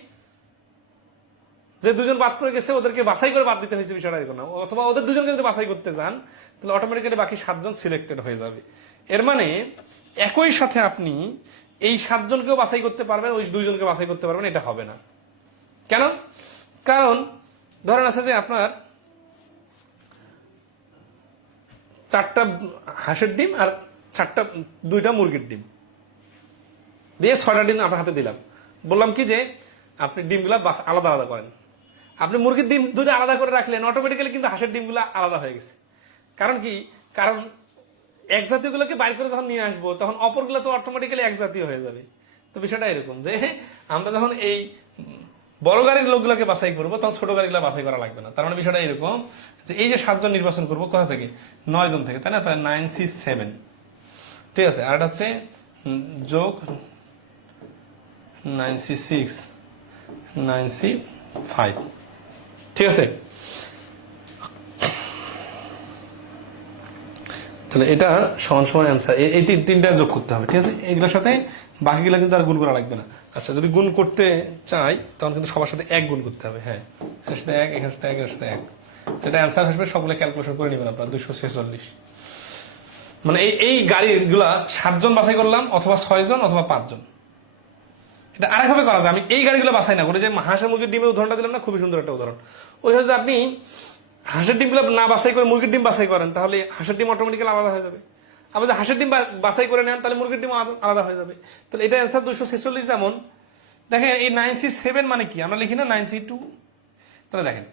যে 2 জন বাদ পড়ে গেছে, ওদেরকে বাছাই করে বাদ দিতে হয়েছে, বিষয়টা এরকম না। অথবা ওদের 2 জনকে যদি বাছাই করতে যান, তাহলে অটোমেটিক্যালি বাকি 7 জন সিলেক্টেড হয়ে যাবে। এর মানে একই সাথে আপনি এই 7 জনকেও বাছাই করতে পারবেন, ওই 2 জনকে বাছাই করতে পারবেন, এটা হবে না। কেন? কারণ ধরেন আছে যে আপনার 4টা হাঁসের ডিম আর 2টা মুরগির ডিম দিয়ে 6টা ডিম আপনার হাতে দিলাম, বললাম কি যে আপনি ডিমগুলা আলাদা আলাদা করেন। আপনি মুরগির ডিম 2টা আলাদা করে রাখলেন, অটোমেটিক্যালি কিন্তু হাঁসের ডিমগুলো আলাদা হয়ে গেছে। কারণ কি? কারণ এক জাতীয় গুলোকে বাইর করে যখন নিয়ে আসবো, তখন অপরগুলো তো অটোমেটিক্যালি এক জাতীয় হয়ে যাবে। তো বিষয়টা এরকম যে আমরা যখন এই বড় গাড়ির লোকগুলোকে বাছাই করবো, তখন ছোট গাড়িগুলো বাছাই করা লাগবে না। তার মানে বিষয়টা এরকম যে এই যে 7 জন নির্বাচন করবো কোথা থেকে? 9 জন থেকে, তাই না? তাহলে 9C7। ঠিক আছে? আর এটা হচ্ছে যোগ 9C6 9C5। ঠিক আছে? তাহলে এটা সমান সমান অ্যান্সার, এই তিনটা যোগ করতে হবে। ঠিক আছে? এগুলোর সাথে বাকিগুলো কিন্তু আর গুণ করা লাগবে না। আচ্ছা, যদি গুণ করতে চাই তখন কিন্তু সবার সাথে 1 গুণ করতে হবে। হ্যাঁ, এর সাথে 1, এর সাথে 1, এর সাথে 1। এটা অ্যান্সার আসবে, সবগুলো ক্যালকুলেশন করে নেবেন আপনারা, 246। মানে এই গাড়ির গুলা 7 জন বাছাই করলাম, অথবা 6 জন, অথবা 5 জন। এটা আরেকভাবে করা যায়, আমি এই গাড়িগুলো বাছাই না করে যে হাঁসের মুরগির ডিমের উদাহরণটা দিলাম না, খুবই সুন্দর একটা উদাহরণ। ওই হচ্ছে আপনি হাঁসের ডিমগুলো না বাছাই করে মুরগির ডিম বাছাই করেন, তাহলে হাঁসের ডিম অটোমেটিক্যালি আলাদা হয়ে যাবে। আবার যদি হাঁসের ডিম বাছাই করে নেন, তাহলে মুরগির ডিম আলাদা হয়ে যাবে। তাহলে এটা অ্যান্সার 246। যেমন দেখেন এই 9C7 মানে কি, আমরা লিখি না 9C2। তাহলে দেখেন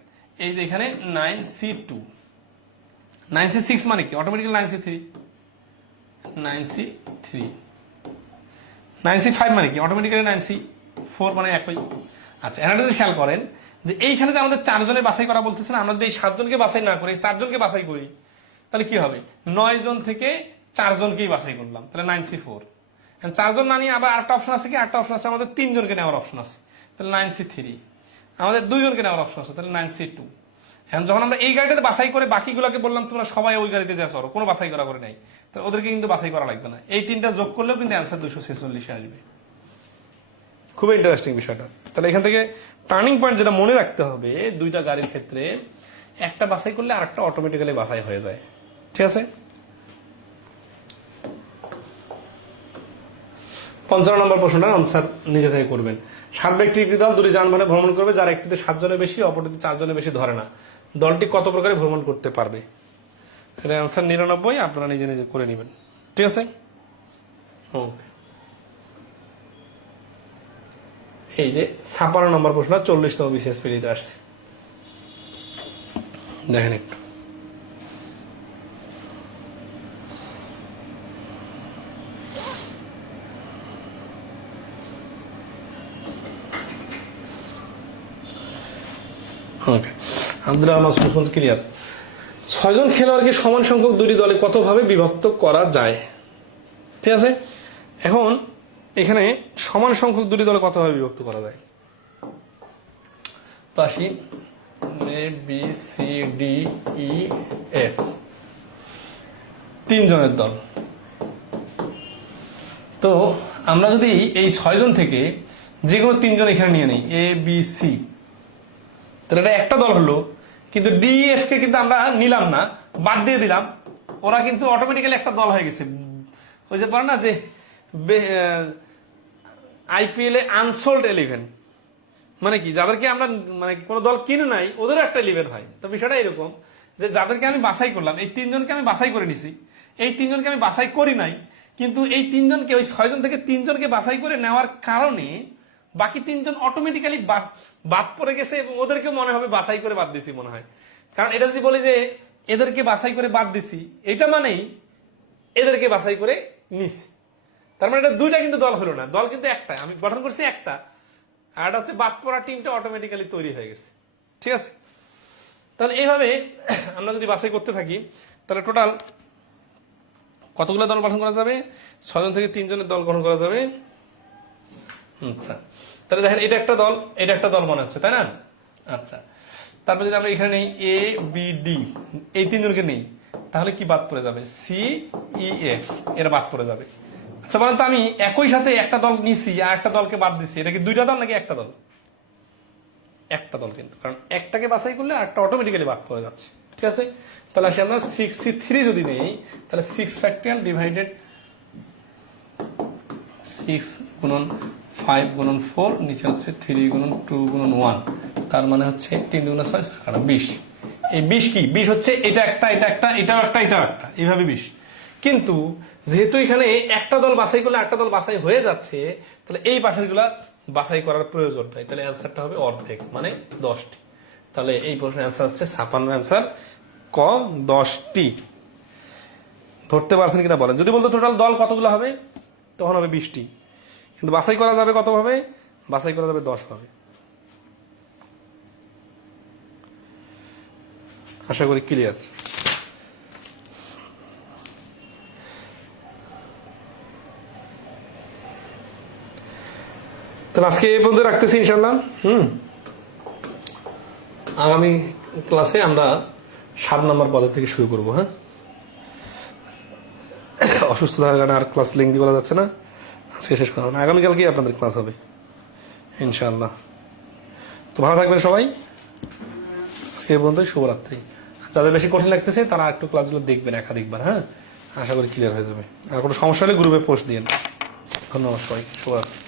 এই যে এখানে 9C2, 9C6 মানে কি, অটোমেটিক্যালি 9C3, 9C3, 9C5 মানে কি, অটোমেটিক্যালি 9C4, মানে একই। আচ্ছা, এখানে যদি খেয়াল করেন যে এইখানে যে আমাদের 4 জনের বাছাই করা বলতেছে না, আমরা যদি এই 7 জনকে বাছাই না করি, 4 জনকে বাছাই করি, তাহলে কি হবে? 9 জন থেকে 4 জনকেই বাছাই করলাম, তাহলে 9C4। 4 জন না নিয়ে আবার আরেকটা অপশন আছে কি, আরেকটা অপশন আছে আমাদের 3 জনকে নেওয়ার অপশন আছে, তাহলে 9C3। আমাদের 2 জনকে নেওয়ার অপশন আছে, তাহলে 9C2। এখন যখন আমরা এই গাড়িটাতে বাছাই করে বাকিগুলোকে বললাম তোমরা সবাই ওই গাড়িতে যা চলো, কোনো বাছাই করা করে নাই, তাহলে ওদেরকে কিন্তু বাছাই করা লাগবে না। এই 3টা যোগ করলেও কিন্তু অ্যান্সার 246 আসবে। খুবই ইন্টারেস্টিং বিষয়টা। তাহলে এখান থেকে টার্নিং পয়েন্ট যেটা মনে রাখতে হবে, 2টা গাড়ির ক্ষেত্রে একটা বাছাই করলে আরেকটা অটোমেটিক্যালি বাছাই হয়ে যায়। ঠিক আছে? 55 নম্বর প্রশ্নটা আনসার নিজে থেকে করবেন। 7 ব্যক্তি একটি দল 2টি যানবাহনে ভ্রমণ করবে, যার একটিতে 7 জনের বেশি, অপরটিতে 4 জনের বেশি ধরে না। দলটি কত প্রকারে ভ্রমণ করতে পারবে? এটা আনসার 99, আপনারা নিজে নিজে করে নেবেন। ঠিক আছে? এই যে 56 নম্বর প্রশ্ন 40তম বিসিএস পেরিতে আসছে, দেখেন একটু। ওকে, আব্দুল মাসুদ ক্লিয়ার। 6 জন খেলোয়াড়কে সমান সংখ্যক 2টি দলে কতভাবে বিভক্ত করা যায়? ঠিক আছে, এখন এখানে সমান সংখ্যক 2টি দলে কতভাবে বিভক্ত করা যায়? তো আসি, A B C D E F, তিনজনের দল। তো আমরা যদি এই 6 জন থেকে যে কোনো তিনজন এখানে নিয়ে নিই, এ বি সি, তাহলে এটা একটা দল হলো। কিন্তু ডি এফ কে কিন্তু আমরা নিলাম না, বাদ দিয়ে দিলাম, ওরা কিন্তু অটোমেটিক্যালি একটা দল হয়ে গেছে। ওই যে বলে না যে আইপিএল এ আনসোল্ড 11, মানে কি, যাদেরকে আমরা মানে কোনো দল কিনে নাই ওদেরও একটা 11 হয়। তো বিষয়টা এরকম যে যাদেরকে আমি বাছাই করলাম, এই তিনজনকে আমি বাছাই করে নিছি, এই তিনজনকে আমি বাছাই করি নাই, কিন্তু এই তিনজনকে, ওই 6 জন থেকে তিনজনকে বাছাই করে নেওয়ার কারণে বাকি তিনজন অটোমেটিক্যালি বাদ পড়ে গেছে, এবং ওদেরকে মনে হবে বাছাই করে বাদ দিছি মনে হয়। কারণ এটা যদি বলি যে এদেরকে বাছাই করে বাদ দিছি, এটা মানেই এদেরকে বাছাই করে নিছি। তার মানে এটা দুইটা কিন্তু দল হলো না, দল কিন্তু একটা, আমি গঠন করছি একটা, আর এটা হচ্ছে বাদ পড়া টিমটা অটোমেটিক্যালি তৈরি হয়ে গেছে। ঠিক আছে, তাহলে এইভাবে আমরা যদি বাছাই করতে থাকি, তাহলে টোটাল কতগুলো দল গঠন করা যাবে? 6 জন থেকে 3 জনের দল গঠন করা যাবে। আচ্ছা, তাহলে দেখেন এটা একটা দল, এটা একটা দল মনে হচ্ছে, তাই না? আচ্ছা, তারপর যদি আমরা এখানে নেই এ বি ডি, এই তিনজনকে নেই, তাহলে কি বাদ পড়ে যাবে? সি ই এফ, এরা বাদ পড়ে যাবে। আচ্ছা বলেন তো, আমি একই সাথে একটা দল নিছি আর একটা দলকে বাদ দিছি, এটা কি দুইটা দল নাকি একটা দল? একটা দল কিন্তু, কারণ একটাকে বাছাই করলে একটা অটোমেটিক্যালি বাদ পড়ে যাচ্ছে। ঠিক আছে, তাহলে আসি আমরা 6C3 যদি নেই, তাহলে 6 ফ্যাক্টরিয়াল ডিভাইডেড 6 গুণন 5 গুণন 4, নিচে হচ্ছে 3 গুণন 2 গুণন 1, তার মানে হচ্ছে 3 গুণন 6 20। এই 20 কি? 20 হচ্ছে এটা একটা, এটা একটা, এটাও একটা, এটাও একটা, এইভাবে 20। কিন্তু যেহেতু এখানে একটা দল বাছাই করলে একটা দল বাছাই হয়ে যাচ্ছে, তাহলে এই পাশের গুলা বাছাই করার প্রয়োজন নাই, তাহলে অ্যান্সারটা হবে অর্ধেক, মানে 10টি। তাহলে এই প্রশ্নের অ্যান্সার হচ্ছে 56, অ্যান্সার ক 10টি। ধরতে পারছেন কিনা বলেন? যদি বলতো টোটাল দল কতগুলো হবে, তখন হবে 20টি, কিন্তু বাছাই করা যাবে কত ভাবে? বাছাই করা যাবে 10 ভাবে। আশা করি ক্লিয়ার। তাহলে আজকে এই পর্যন্ত রাখতেছি ইনশাল্লাহ। আগামী ক্লাসে আমরা 7 নম্বর পদের থেকে শুরু করবো। হ্যাঁ, অসুস্থ থাকার কারণে আর ক্লাস লিঙ্ক বলা যাচ্ছে না, আজকে শেষ করা হবে না, আগামীকালকেই আপনাদের ক্লাস হবে ইনশাআল্লাহ। তো ভালো থাকবেন সবাই, আজকে এই পর্যন্ত, শুভরাত্রি। যাদের বেশি কঠিন লাগতেছে তারা একটু ক্লাসগুলো দেখবেন একাধিকবার। হ্যাঁ, আশা করি ক্লিয়ার হয়ে যাবে। আর কোনো সমস্যা হলে গ্রুপে পোস্ট দিন। ধন্যবাদ সবাই, শুভরাত্রি।